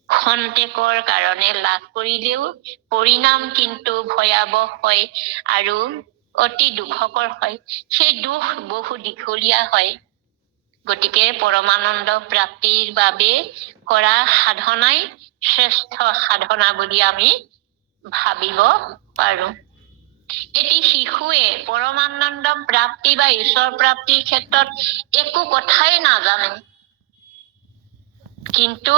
খন্তেকৰ কাৰণে লাভ কৰিলেও পৰিণাম কিন্তু ভয়াৱহ হয় আৰু অতি দুখকৰ হয়। সেই দুখ বহু দীঘলীয়া হয়। গতিকে পৰমানন্দ প্ৰাপ্তিৰ বাবে কৰা সাধনাই শ্ৰেষ্ঠ সাধনা বুলি আমি ভাবিব পাৰো। এটি শিশুৱে পৰমানন্দ প্ৰাপ্তি বা ঈশ্বৰ প্ৰাপ্তিৰ ক্ষেত্ৰত একো কথাই নাজানে, কিন্তু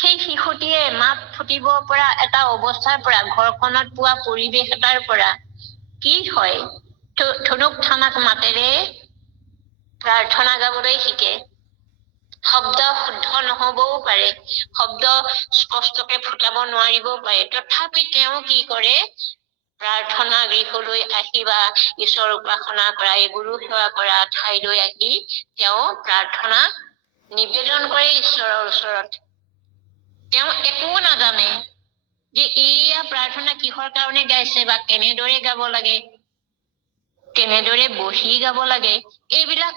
সেই শিশুটিয়ে মাত ফুটিব পৰা এটা অৱস্থাৰ পৰা, ঘৰখনত পোৱা পৰিৱেশ এটাৰ পৰা কি হয়, ধুনুক থানাক মাতেৰে প্ৰাৰ্থনা গাবলৈ শিকে। শব্দ শুদ্ধ নহবও পাৰে, শব্দ স্পষ্টকে ফুটাব নোৱাৰিবও পাৰে, তথাপি তেওঁ কি কৰে, প্ৰাৰ্থনা গৃহলৈ আহি বা ঈশ্বৰ উপাসনা কৰা, গুৰু সেৱা কৰা ঠাইলৈ আহি তেওঁ প্ৰাৰ্থনা নিবেদন কৰে ঈশ্বৰৰ ওচৰত। তেওঁ একো নাজানে যে এয়া প্ৰাৰ্থনা কিহৰ কাৰণে গাইছে বা কেনেদৰে গাব লাগে, কেনেদৰে বহি গাব লাগে, এইবিলাক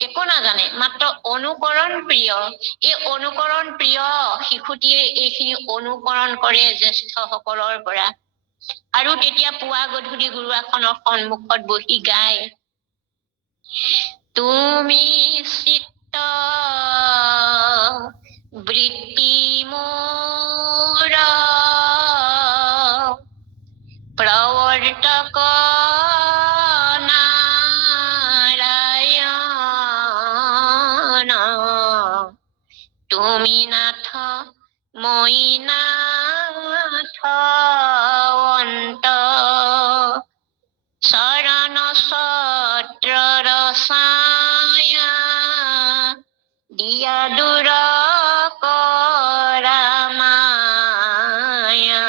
একো নাজানে, মাত্ৰ অনুকৰণ প্ৰিয়। এই অনুকৰণ প্ৰিয় শিশুটিয়ে এইখিনি অনুকৰণ কৰে জ্যেষ্ঠসকলৰ পৰা, আৰু তেতিয়া পুৱা গধূলি গুৰু আসনৰ সন্মুখত বহি গায়, তুমি চিত্ত বৃত্তি মোৰ প্ৰৱৰ্তক নাৰায়ণ, তুমি নাথ মই নাথ অন্ত, চৰণ ছত্ৰৰ ছায়া দিয়া দূৰ কৰা মায়া,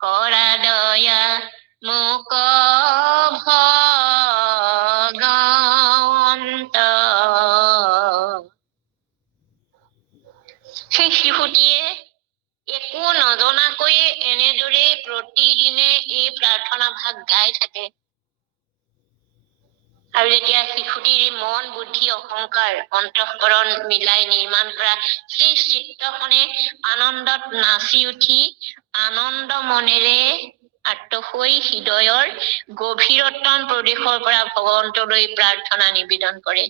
কৰা দয়া মোক ভগৱন্ত। সেই শিশুটিয়ে একো নজনাকৈয়ে এনেদৰে প্ৰতিদিনে এই প্ৰাৰ্থনা ভাগ গাই থাকে। আৰু যেতিয়া শিশুটিৰ মন বুদ্ধি অহংকাৰ অন্তঃকৰণ মিলাই নিৰ্মাণ কৰা সেই চিত্ৰখনে আনন্দত নাচি উঠি আনন্দ মনেৰে আৰ্ত হৈ হৃদয়ৰ গভীৰতম প্ৰদেশৰ পৰা ভগৱন্তলৈ প্ৰাৰ্থনা নিবেদন কৰে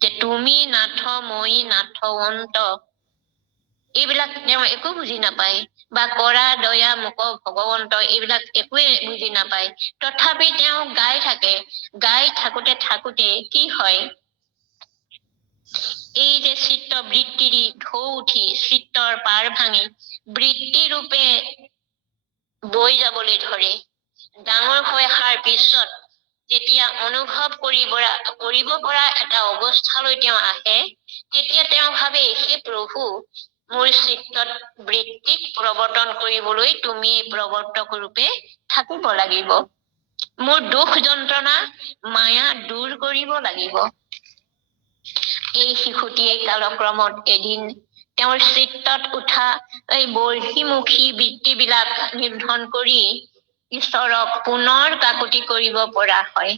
যে তুমি নাথ মই নাথ অন্ত, এইবিলাক তেওঁ একো বুজি নাপায়, বা কৰা দয়া মোক ভগৱন্ত, এইবিলাক একোৱে বুজি নাপায়, তথাপি তেওঁ গাই থাকে। গাই থাকোতে থাকোতে কি হয়, এই যে চিত্ত বৃত্তিৰ ঢৌ উঠি চিত্তৰ পাৰ ভাঙি বৃত্তি ৰূপে বৈ যাবলৈ ধৰে। ডাঙৰ হৈ অহাৰ পিছত যেতিয়া অনুভৱ কৰিব পৰা এটা অৱস্থালৈ তেওঁ আহে, তেতিয়া তেওঁ ভাবে, হে প্ৰভু, মোৰ চিত্তত বৃত্তিক প্ৰৱৰ্তন কৰিবলৈ তুমি প্ৰৱৰ্তক ৰূপে থাকিব লাগিব, মোৰ দুখ যন্ত্ৰণা মায়া দূৰ কৰিব লাগিব। এই শিশুটিয়ে কালক্ৰমত এদিন তেওঁৰ চিত্তত উঠা এই বহিমুখী বৃত্তিবিলাক নিৰ্ধন কৰি ঈশ্বৰক পুনৰ কাকুতি কৰিব পৰা হয়।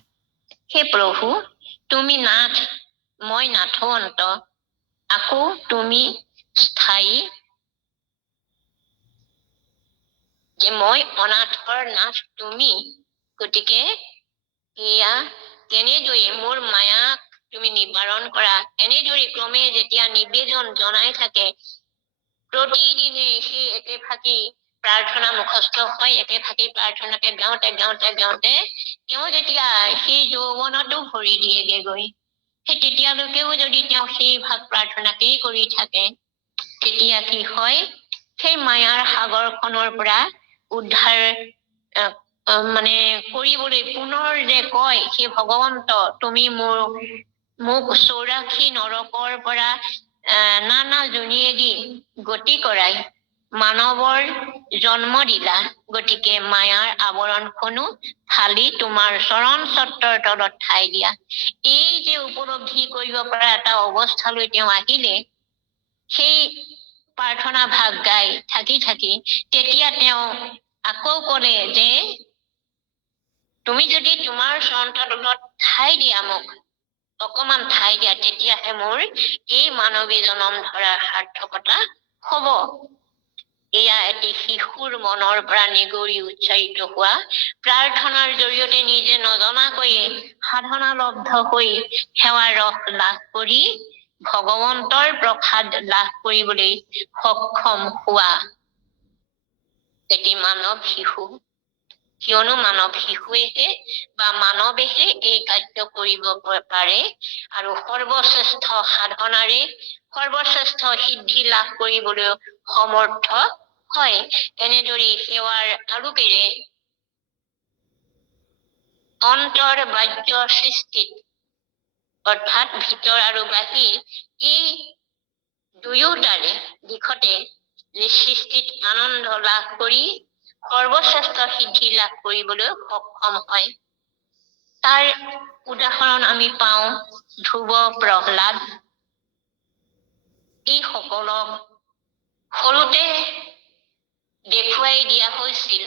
হে প্ৰভু, তুমি নাথ মই নাথৱন্ত, আকৌ তুমি স্থায়ী, যে মই অনাথৰ নাথ তুমি। গতিকে এয়া কেনেদৰে মোৰ মায়াক তুমি নিবাৰণ কৰা, এনেদৰে ক্ৰমে যেতিয়া নিবেদন জনাই থাকে, প্ৰতিদিনে সেই একে ফাঁকি প্ৰাৰ্থনা মুখস্থ হয়, একে ফাঁকি প্ৰাৰ্থনাকে গাওঁতে গাওঁতে গাওঁতে তেওঁ যেতিয়া সেই যৌৱনতো ভৰি দিয়েগে গৈ, সেই তেতিয়ালৈকেও যদি তেওঁ সেই ভাগ প্ৰাৰ্থনাকেই কৰি থাকে, তেতিয়া কি হয়, সেই মায়াৰ সাগৰখনৰ পৰা উদ্ধাৰ মানে কৰিবলৈ পুনৰ যে কয়, সেই ভগৱন্ত তুমি মোক 84 নৰকৰ পৰা নানা জনীয়েদি গতি কৰাই মানৱৰ জন্ম দিলা, গতিকে মায়াৰ আৱৰণখনো ফালি তোমাৰ চৰণ চত্ৰৰ তলত ঠাই দিয়া। এই যে উপলব্ধি কৰিব পৰা এটা অৱস্থালৈ তেওঁ আহিলে, সেই প্ৰাৰ্থনা ভাগ গাই থাকি থাকি তেতিয়া তেওঁ আকৌ ক'লে যে তুমি যদি তোমাৰ চৰণ তলত ঠাই দিয়া, মোক অকমান ঠাই দিয়া, তেতিয়াহে মোৰ এই মানৱী জনম ধৰাৰ সাৰ্থকতা হব। এয়া এটি শিশুৰ মনৰ পৰা নিগৰি উচ্চাৰিত হোৱা প্ৰাৰ্থনাৰ জৰিয়তে নিজে নজনাকৈয়ে সাধনালব্ধ হৈ সেৱাৰ ৰস লাভ কৰি ভগৱন্তৰ প্ৰসাদ লাভ কৰিবলৈ সক্ষম হোৱা এটি মানৱ শিশু। কিয়নো মানৱ শিশুৱেহে বা মানৱেহে এই কাৰ্য কৰিব পাৰে আৰু সৰ্বশ্ৰেষ্ঠ সাধনাৰে সৰ্বশ্ৰেষ্ঠ সিদ্ধি লাভ কৰিবলৈ সমৰ্থ হয়। এনেদৰে সেৱাৰ আলোকেৰে অন্তৰ বাহ্য সৃষ্টিত অৰ্থাৎ ভিতৰ আৰু বাহিৰ এই দুয়োটাৰে দিশতে সৃষ্টিত আনন্দ লাভ কৰি সৰ্বশ্ৰেষ্ঠ সিদ্ধি লাভ কৰিবলৈ সক্ষম হয়। তাৰ উদাহৰণ আমি পাওঁ ধ্ৰুৱ, প্ৰহ্লাদ। এই সকলক সৰুতে দেখুৱাই দিয়া হৈছিল।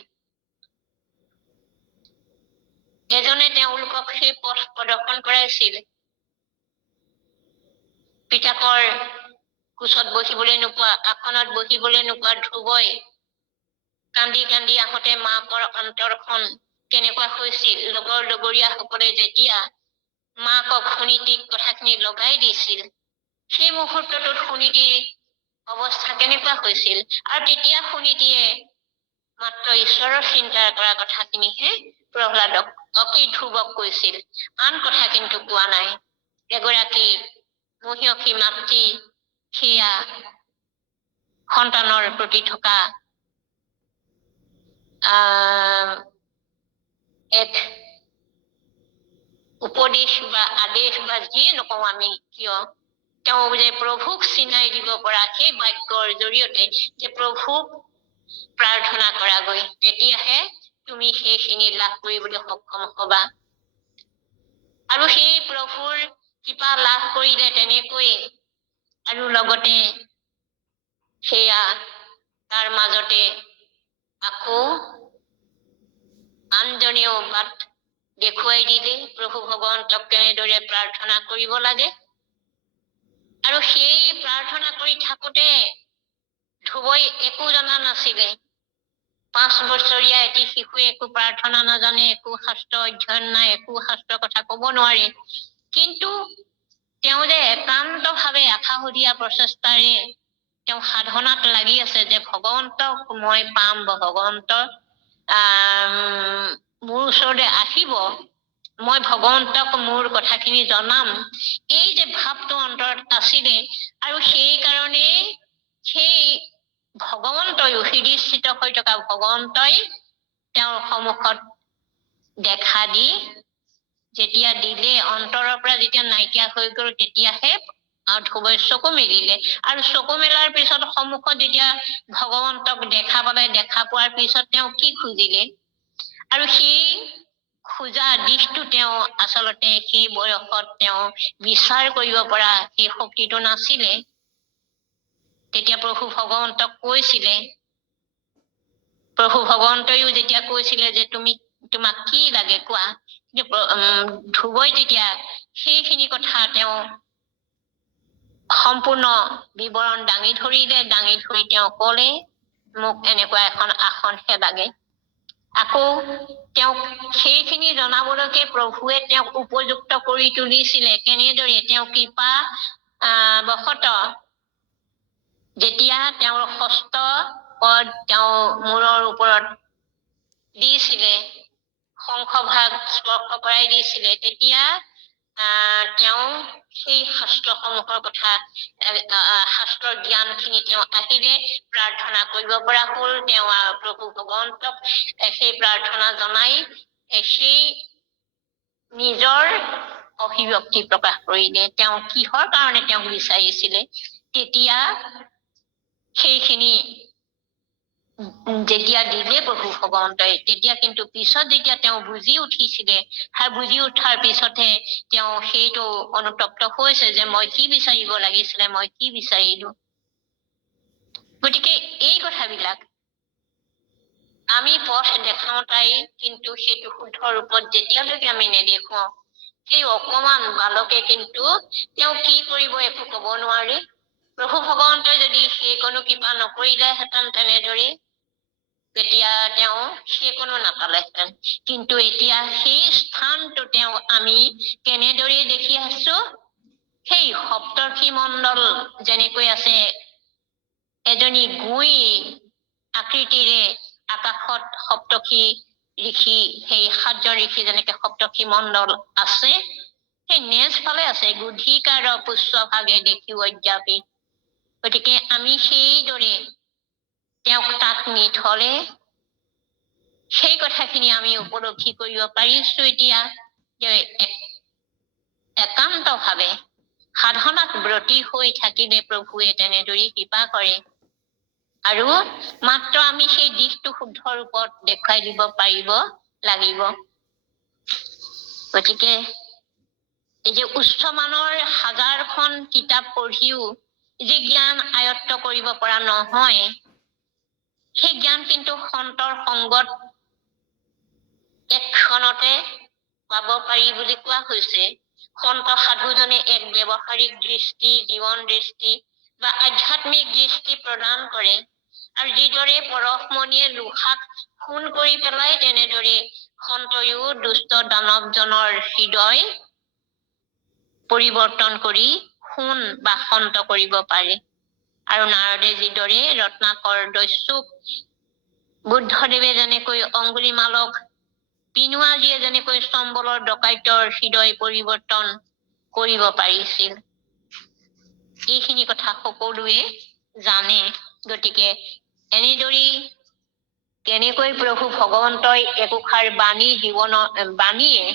এজনে তেওঁলোকক সেই পথ প্ৰদৰ্শন কৰাইছিল। পিতাকৰ কোচত বহিবলৈ নোপোৱা, আসনত বহিবলৈ নোপোৱা ধ্ৰুৱই কান্দি কান্দি আহোঁতে মাকৰ অন্তৰখন কেনেকুৱা হৈছিল। লগৰ লগৰীয়াসকলে যেতিয়া মাকক সুনীতিক কথাখিনি লগাই দিছিল, সেই মুহূৰ্তটোত সুনীতিৰ অৱস্থা কেনেকুৱা হৈছিল। আৰু তেতিয়া সুনীতিয়ে মাত্ৰ ঈশ্বৰৰ চিন্তা কৰা কথাখিনিহে প্ৰহ্লাদক ধ্ৰুৱক কৈছিল, আন কথা কিন্তু কোৱা নাই। এগৰাকী মহিয়সী মাতৃ সেয়া সন্তানৰ প্ৰতি থকা এক উপদেশ বা আদেশ বা যিয়ে নকওঁ আমি কিয়, তেওঁ যে প্ৰভুক চিনাই দিব পৰা সেই বাক্যৰ জৰিয়তে যে প্ৰভুক প্ৰাৰ্থনা কৰাগৈ, তেতিয়াহে তুমি সেইখিনি লাভ কৰিবলৈ সক্ষম হবা। আৰু সেই প্ৰভুৰ কৃপা লাভ কৰিলে তেনেকৈয়ে আৰু লগতে সেয়া তাৰ মাজতে আকৌ আনজনেও বাট দেখুৱাই দিলে প্ৰভু ভগৱন্তক কেনেদৰে প্ৰাৰ্থনা কৰিব লাগে। আৰু সেই প্ৰাৰ্থনা কৰি থাকোতে ধ্ৰুৱই একো জনা নাছিলে। 5 বছৰীয়া এটি শিশুৱে একো প্ৰাৰ্থনা নাজানে, একো শাস্ত্ৰ অধ্যয়ন নাই, একো শাস্ত্ৰৰ কথা কব নোৱাৰে। কিন্তু তেওঁ যে একান্তভাৱে আশাহতীয়া প্ৰচেষ্টাৰে তেওঁ সাধনাত লাগি আছে যে ভগৱন্তক মই পাম, ভগৱন্ত মোৰ ওচৰলৈ আহিব, মই ভগৱন্তক মোৰ কথাখিনি জনাম, এই যে ভাৱটো অন্তৰত আছিলে। আৰু সেই কাৰণে সেই ভগৱন্তই হৃদিস্থিত হৈ থকা ভগৱন্তই তেওঁৰ সন্মুখত দেখা দি যেতিয়া দিলে, অন্তৰৰ পৰা যেতিয়া নাইকিয়া হৈ গল, তেতিয়াহে ধ্ৰুৱই চকু মেলিলে। আৰু চকু মেলাৰ পিছত সন্মুখত যেতিয়া ভগৱন্তক দেখা পালে, দেখা পোৱাৰ পিছত তেওঁ কি খুজিলে, আৰু সেই খোজা দিশটো তেওঁ আচলতে সেই বয়সত তেওঁ বিচাৰ কৰিব পৰা সেই শক্তিটো নাছিলে। তেতিয়া প্ৰভু ভগৱন্তক কৈছিলে, প্ৰভু ভগৱন্তইও যেতিয়া কৈছিলে যে তোমাক কি লাগে কোৱা, কিন্তু ধ্ৰুৱই তেতিয়া সেইখিনি কথা তেওঁ সম্পূৰ্ণ বিৱৰণ দাঙি ধৰিলে। দাঙি ধৰি তেওঁ কলে, মোক এনেকুৱা এখন আসনহে লাগে। আকৌ তেওঁক সেইখিনি জনাবলৈকে প্ৰভুৱে তেওঁক উপযুক্ত কৰি তুলিছিলে। কেনেদৰে তেওঁ কৃপা বশত যেতিয়া তেওঁৰ হস্ত পদ তেওঁ মূৰৰ ওপৰত দিছিলে, শংখভাগ স্পৰ্শ কৰাই দিছিলে, তেতিয়া তেওঁ সেই শাস্ত্ৰসমূহৰ কথা শাস্ত্ৰৰ জ্ঞানখিনি তেওঁ আহিলে, প্ৰাৰ্থনা কৰিব পৰা হল। তেওঁ প্ৰভু ভগৱন্তক সেই প্ৰাৰ্থনা জনাই সেই নিজৰ অভিব্যক্তি প্ৰকাশ কৰিলে। তেওঁ কিহৰ কাৰণে তেওঁক বিচাৰিছিলে, তেতিয়া সেইখিনি যেতিয়া দিলে প্ৰভু ভগৱন্তই, তেতিয়া কিন্তু পিছত যেতিয়া তেওঁ বুজি উঠিছিলে, সেই বুজি উঠাৰ পিছতহে তেওঁ সেইটো অনুতপ্ত হৈছে যে মই কি বিচাৰিব লাগিছিলে, মই কি বিচাৰিলো। গতিকে এই কথাবিলাক আমি পথ দেখাওঁতাই কিন্তু সেইটো শুদ্ধ ৰূপত যেতিয়ালৈকে আমি নেদেখুৱাওঁ, সেই অকমান বালকে কিন্তু তেওঁ কি কৰিব একো কব নোৱাৰে। প্ৰভু ভগৱন্তই যদি সেইকণো কৃপা নকৰিলেহেঁতেন তেনেদৰে, তেতিয়া তেওঁ সেইকণো নাপালেহেঁতেন। কিন্তু এতিয়া সেই স্থানটো তেওঁ আমি কেনেদৰে দেখি আছো, সেই সপ্তৰ্ষি মণ্ডল যেনেকৈ আছে, এজনী গুই আকৃতিৰে আকাশত সপ্তৰ্ষি ঋষি, সেই 7জন ঋষি যেনেকে সপ্তৰ্ষি মণ্ডল আছে, সেই নেজ ফালে আছে গুধিকাৰ পুষ্পভাগে দেখিও অদ্যাপি। গতিকে আমি সেইদৰে তেওঁক তাত নি থলে সেই কথাখিনি আমি উপলব্ধি কৰিব পাৰিছো এতিয়া, যে একান্তভাৱে সাধনাত ব্ৰতী হৈ থাকিলে প্ৰভুৱে তেনেদৰে কৃপা কৰে। আৰু মাত্ৰ আমি সেই দিশটো শুদ্ধ ৰূপত দেখুৱাই দিব পাৰিব লাগিব। গতিকে এই যে উচ্চমানৰ 1000খন কিতাপ পঢ়িও যি জ্ঞান আয়ত্ত কৰিব পৰা নহয়, সেই জ্ঞান কিন্তু সন্তৰ সংগত এক ক্ষণতে পাব পাৰি বুলি কোৱা হৈছে। সন্ত সাধুজনে এক ব্যৱহাৰিক দৃষ্টি, জীৱন দৃষ্টি বা আধ্যাত্মিক দৃষ্টি প্ৰদান কৰে। আৰু যিদৰে পৰশমণিয়ে লোহাক সোণ কৰি পেলাই, তেনেদৰে সন্তয়ো দুষ্ট দানৱজনৰ হৃদয় পৰিৱৰ্তন কৰি সোণ বা সন্ত কৰিব পাৰে। আৰু নাৰদে যিদৰে ৰত্নাকৰ দস্যুক, বুদ্ধদেৱে যেনেকৈ অংগুলিমালক, পিনুৱাজীয়ে যেনেকৈ স্তম্বলৰ ডকাইতৰ হৃদয় পৰিৱৰ্তন কৰিব পাৰিছিল, এইখিনি কথা সকলোৱে জানে। গতিকে এনেদৰেই কেনেকৈ প্ৰভু ভগৱন্তই একোষাৰ বাণীয়ে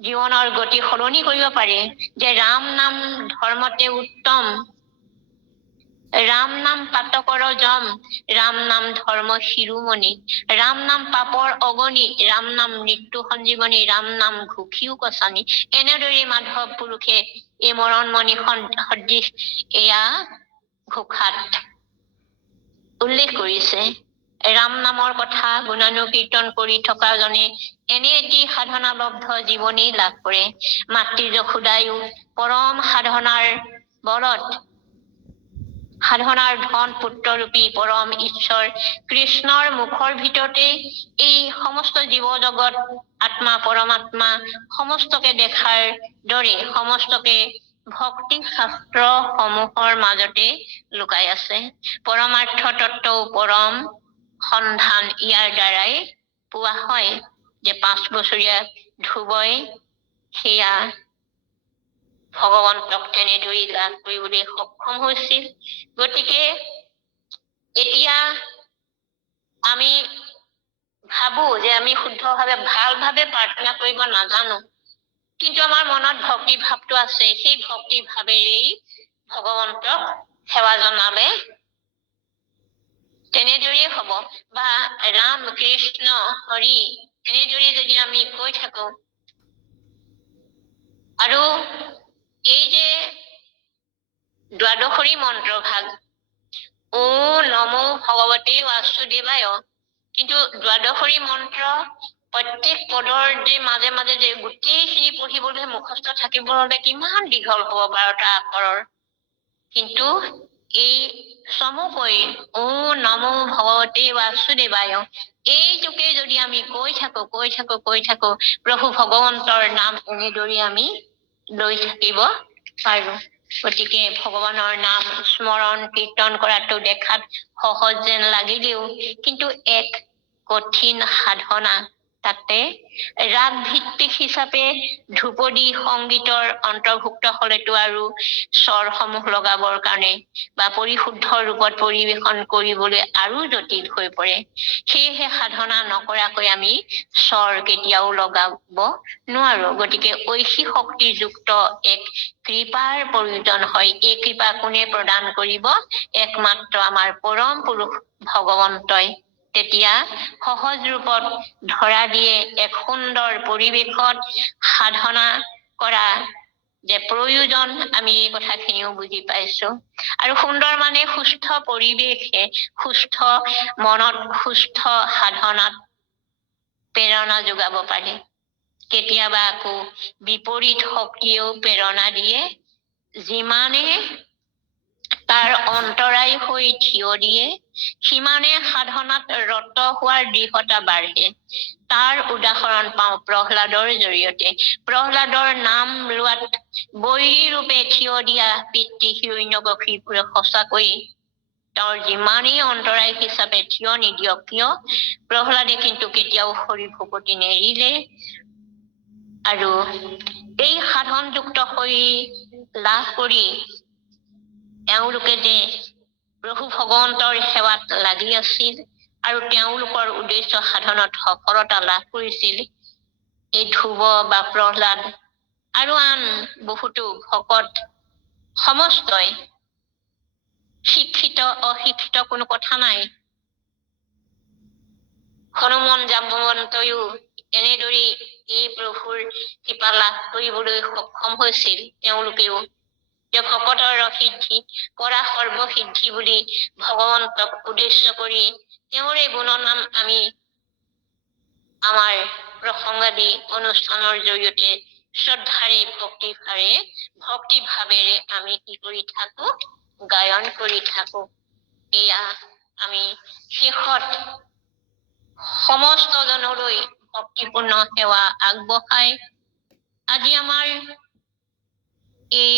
জীৱনৰ গতি সলনি কৰিব পাৰে, যে ৰাম নাম ধৰ্মতে উত্তম, ৰাম নাম পাতকৰ যম, ৰাম নাম ধৰ্ম শিৰোমণি, ৰাম নাম পাপৰ অগণি, ৰাম নাম মৃত্যু সঞ্জীৱনী, ৰাম নাম ঘুষিও কচানি। এনেদৰে মাধৱ পুৰুষে এই মৰণমণি সদৃশ এয়া ঘোষাত উল্লেখ কৰিছে। ৰাম নামৰ কথা গুণানুকীৰ্তন কৰি থকা জনে এনে এটি সাধনালব্ধ জীৱনী লাভ কৰে। মাতৃ যশোদায়ো পৰম সাধনাৰ বলত, সাধনাৰ ধন পুত্ৰৰূপী পৰম ঈশ্বৰ কৃষ্ণৰ মুখৰ ভিতৰতে এই সমস্ত জীৱ জগত, আত্মা পৰমাত্মা সমস্তকে দেখাৰ দৰে সমস্তকে ভক্তি শাস্ত্ৰ সমূহৰ মাজতে লুকাই আছে। পৰমাৰ্থ তত্ত্ব পৰম সন্ধান ইয়াৰ দ্বাৰাই পোৱা হয়, যে 5 বছৰীয়া ধ্ৰুৱই সেয়া ভগৱন্তক তেনেদৰে লাভ কৰিবলৈ সক্ষম হৈছিল। গতিকে এতিয়া আমি ভাবো যে আমি শুদ্ধভাৱে ভালভাৱে প্ৰাৰ্থনা কৰিব নাজানো, কিন্তু আমাৰ মনত ভক্তি ভাৱটো আছে। সেই ভক্তি ভাৱেৰেই ভগৱন্তক সেৱা জনালে তেনেদৰেই হব। বা ৰাম কৃষ্ণ হৰি এনেদৰে যদি আমি কৈ থাকো, আৰু এই যে দ্বাদশৰী মন্ত্ৰ ভাগ, ও নমো ভগৱতে বাসুদেৱায়, কিন্তু দ্বাদশৰী মন্ত্ৰ প্ৰত্যেক পদৰ যে মাজে মাজে যে গোটেইখিনি পঢ়িবলৈ মুখস্থ থাকিবলৈ হলে কিমান দীঘল হব 12টা আখৰৰ। কিন্তু এই চমুকৈ ও নমো ভগৱতে বাসুদেৱায়, এইটোকে যদি আমি কৈ থাকো প্ৰভু ভগৱন্তৰ নাম এনেদৰে আমি লৈ থাকিব পাৰো। গতিকে ভগৱানৰ নাম স্মৰণ কীৰ্তন কৰাটো দেখাত সহজ যেন লাগিলেও কিন্তু এক কঠিন সাধনা। তাতে ৰাগ ভিত্তিক হিচাপে ধ্ৰুপদী সংগীতৰ অন্তৰ্ভুক্ত হলেতো আৰু স্বৰসমূহ লগাবৰ কাৰণে বা পৰিশুদ্ধ ৰূপত পৰিৱেশন কৰিবলৈ আৰু জটিল হৈ পৰে। সেয়েহে সাধনা নকৰাকৈ আমি স্বৰ কেতিয়াও লগাব নোৱাৰো। গতিকে ঐশী শক্তিযুক্ত এক কৃপাৰ প্ৰয়োজন হয়। এই কৃপা কোনে প্ৰদান কৰিব? একমাত্ৰ আমাৰ পৰম পুৰুষ ভগৱন্তই। তেতিয়া সহজ ৰূপত ধৰা দিয়ে এক সুন্দৰ পৰিৱেশত সাধনা কৰা যে প্ৰয়োজন, আমি এই কথাখিনিও বুজি পাইছো। আৰু সুন্দৰ মানে সুস্থ পৰিৱেশে সুস্থ মনত সুস্থ সাধনাত প্ৰেৰণা যোগাব পাৰে। কেতিয়াবা আকৌ বিপৰীত শক্তিয়েও প্ৰেৰণা দিয়ে। যিমানে তাৰ অন্তৰায় হৈ থিয় দিয়ে, সিমানে সাধনাত ৰত হোৱাৰ দৃঢ়তা বাঢ়ে। তাৰ উদাহৰণ পাওঁ প্ৰহ্লাদৰ জৰিয়তে। প্ৰহ্লাদৰ নাম লোৱাত বৈৰী ৰূপে থিয় দিয়া পিতৃ হিৰণ্যকশিপুৰে সঁচাকৈয়ে তেওঁৰ যিমানেই অন্তৰায় হিচাপে থিয় নিদিয়ক কিয়, প্ৰহ্লাদে কিন্তু কেতিয়াও হৰি ভকতি নেৰিলে। আৰু এই সাধনযুক্ত শৰীৰ লাভ কৰি তেওঁলোকে যে প্ৰভু ভগৱন্তৰ সেৱাত লাগি আছিল আৰু তেওঁলোকৰ উদ্দেশ্য সাধনত সফলতা লাভ কৰিছিল, এই ধ্ৰুৱ বা প্ৰহ্লাদ আৰু আন বহুতো ভকত সমস্তই, শিক্ষিত অশিক্ষিত কোনো কথা নাই, হনুমান জাম্বৱন্তয়ো এনেদৰেই এই প্ৰভুৰ কৃপা লাভ কৰিবলৈ সক্ষম হৈছিল। তেওঁলোকেও যে ভকতৰ সিদ্ধি কৰা সৰ্বসিদ্ধি বুলি ভগৱন্তক উদ্দেশ্য কৰি তেওঁৰে গুণনাম আমি আমাৰ প্ৰসংগাদি অনুষ্ঠানৰ জৰিয়তে শ্ৰদ্ধাৰে ভক্তিভাৱেৰে আমি কি কৰি থাকো? গায়ন কৰি থাকো। এয়া আমি শেষত সমস্ত জনলৈ ভক্তিপূৰ্ণ সেৱা আগবঢ়াই আজি আমাৰ এই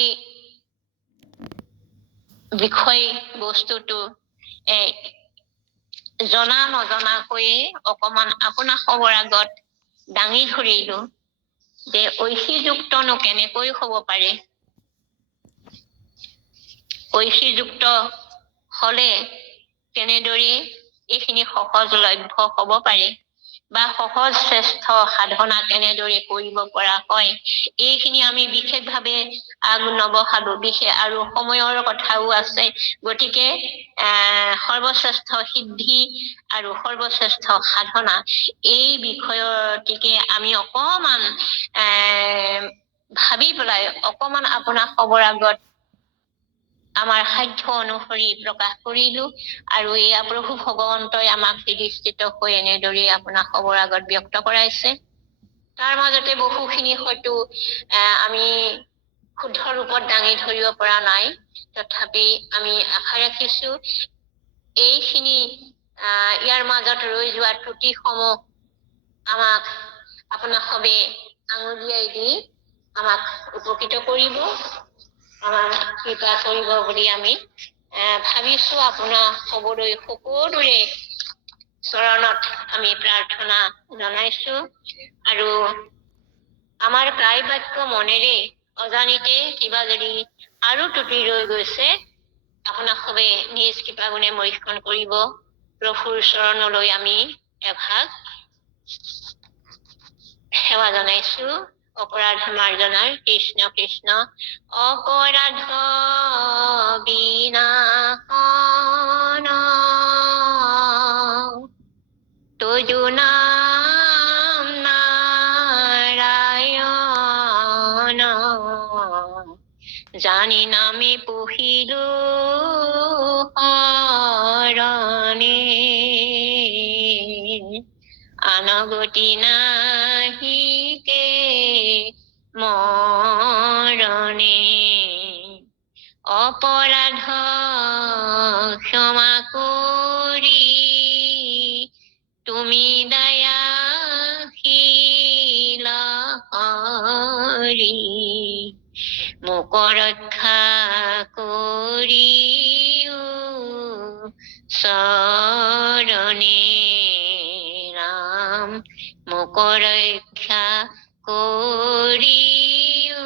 বিষয় বস্তুটো জনা নজনাকৈয়ে অকমান আপোনাৰ সবৰ আগত দাঙি ধৰিলো যে ঐশীযুক্তনো কেনেকৈ হব পাৰে। ঐশীযুক্ত হলে কেনেদৰে এইখিনি সহজলভ্য হব পাৰে বা সহজ শ্ৰেষ্ঠ সাধনা কেনেদৰে কৰিব পৰা হয়, এইখিনি আমি বিশেষভাৱে আগ নবঢ়ালো। বিশেষ আৰু সময়ৰ কথাও আছে। গতিকে সৰ্বশ্ৰেষ্ঠ সিদ্ধি আৰু সৰ্বশ্ৰেষ্ঠ সাধনা এই বিষয়টিকে আমি অকমান ভাবি পেলাই অকমান আপোনাৰ খবৰ আগত আমাৰ সাধ্য অনুসৰি প্ৰকাশ কৰিলো। আৰু এয়া প্ৰভু ভগৱন্তই আমাক হৃদিস্থিত হৈ এনেদৰে আপোনাৰ খবৰ আগত ব্যক্ত কৰাইছে। তাৰ মাজতে বহুখিনি হয়তো আমি শুদ্ধ ৰূপত দাঙি ধৰিব পৰা নাই, তথাপি আমি আশা ৰাখিছো এইখিনি ইয়াৰ মাজত ৰৈ যোৱা ত্ৰুটিসমূহ আমাক আপোনাক সবে আঙুলিয়াই দি আমাক উপকৃত কৰিব, আমাৰ কৃপা কৰিব বুলি আমি ভাবিছো। আপোনাৰ সবলৈ সকলোৰে চৰণত আমি প্ৰাৰ্থনা জনাইছো। আৰু আমাৰ প্ৰায় বাক্য মনেৰে অজানিতে কিবা যদি আৰু ত্ৰুটি ৰৈ গৈছে, আপোনাক সবে নিজ কৃপা গুণে মৰীক্ষণ কৰিব। প্ৰভুৰ চৰণলৈ আমি এভাগ সেৱা জনাইছো। অপৰাধ মাৰ্জনাৰ কৃষ্ণ কৃষ্ণ অপৰাধ বিনাশন তুজু নাম নাৰায়ণ জানি নামে পুহিলো শৰণে আনগতি নাহিকে মৰণে অপৰাধ ক্ষমা কৰি তুমি দয়াশীল হৰি মোক ৰক্ষা কৰিও চৰণে ৰাম মোক ৰক্ষা কৰিও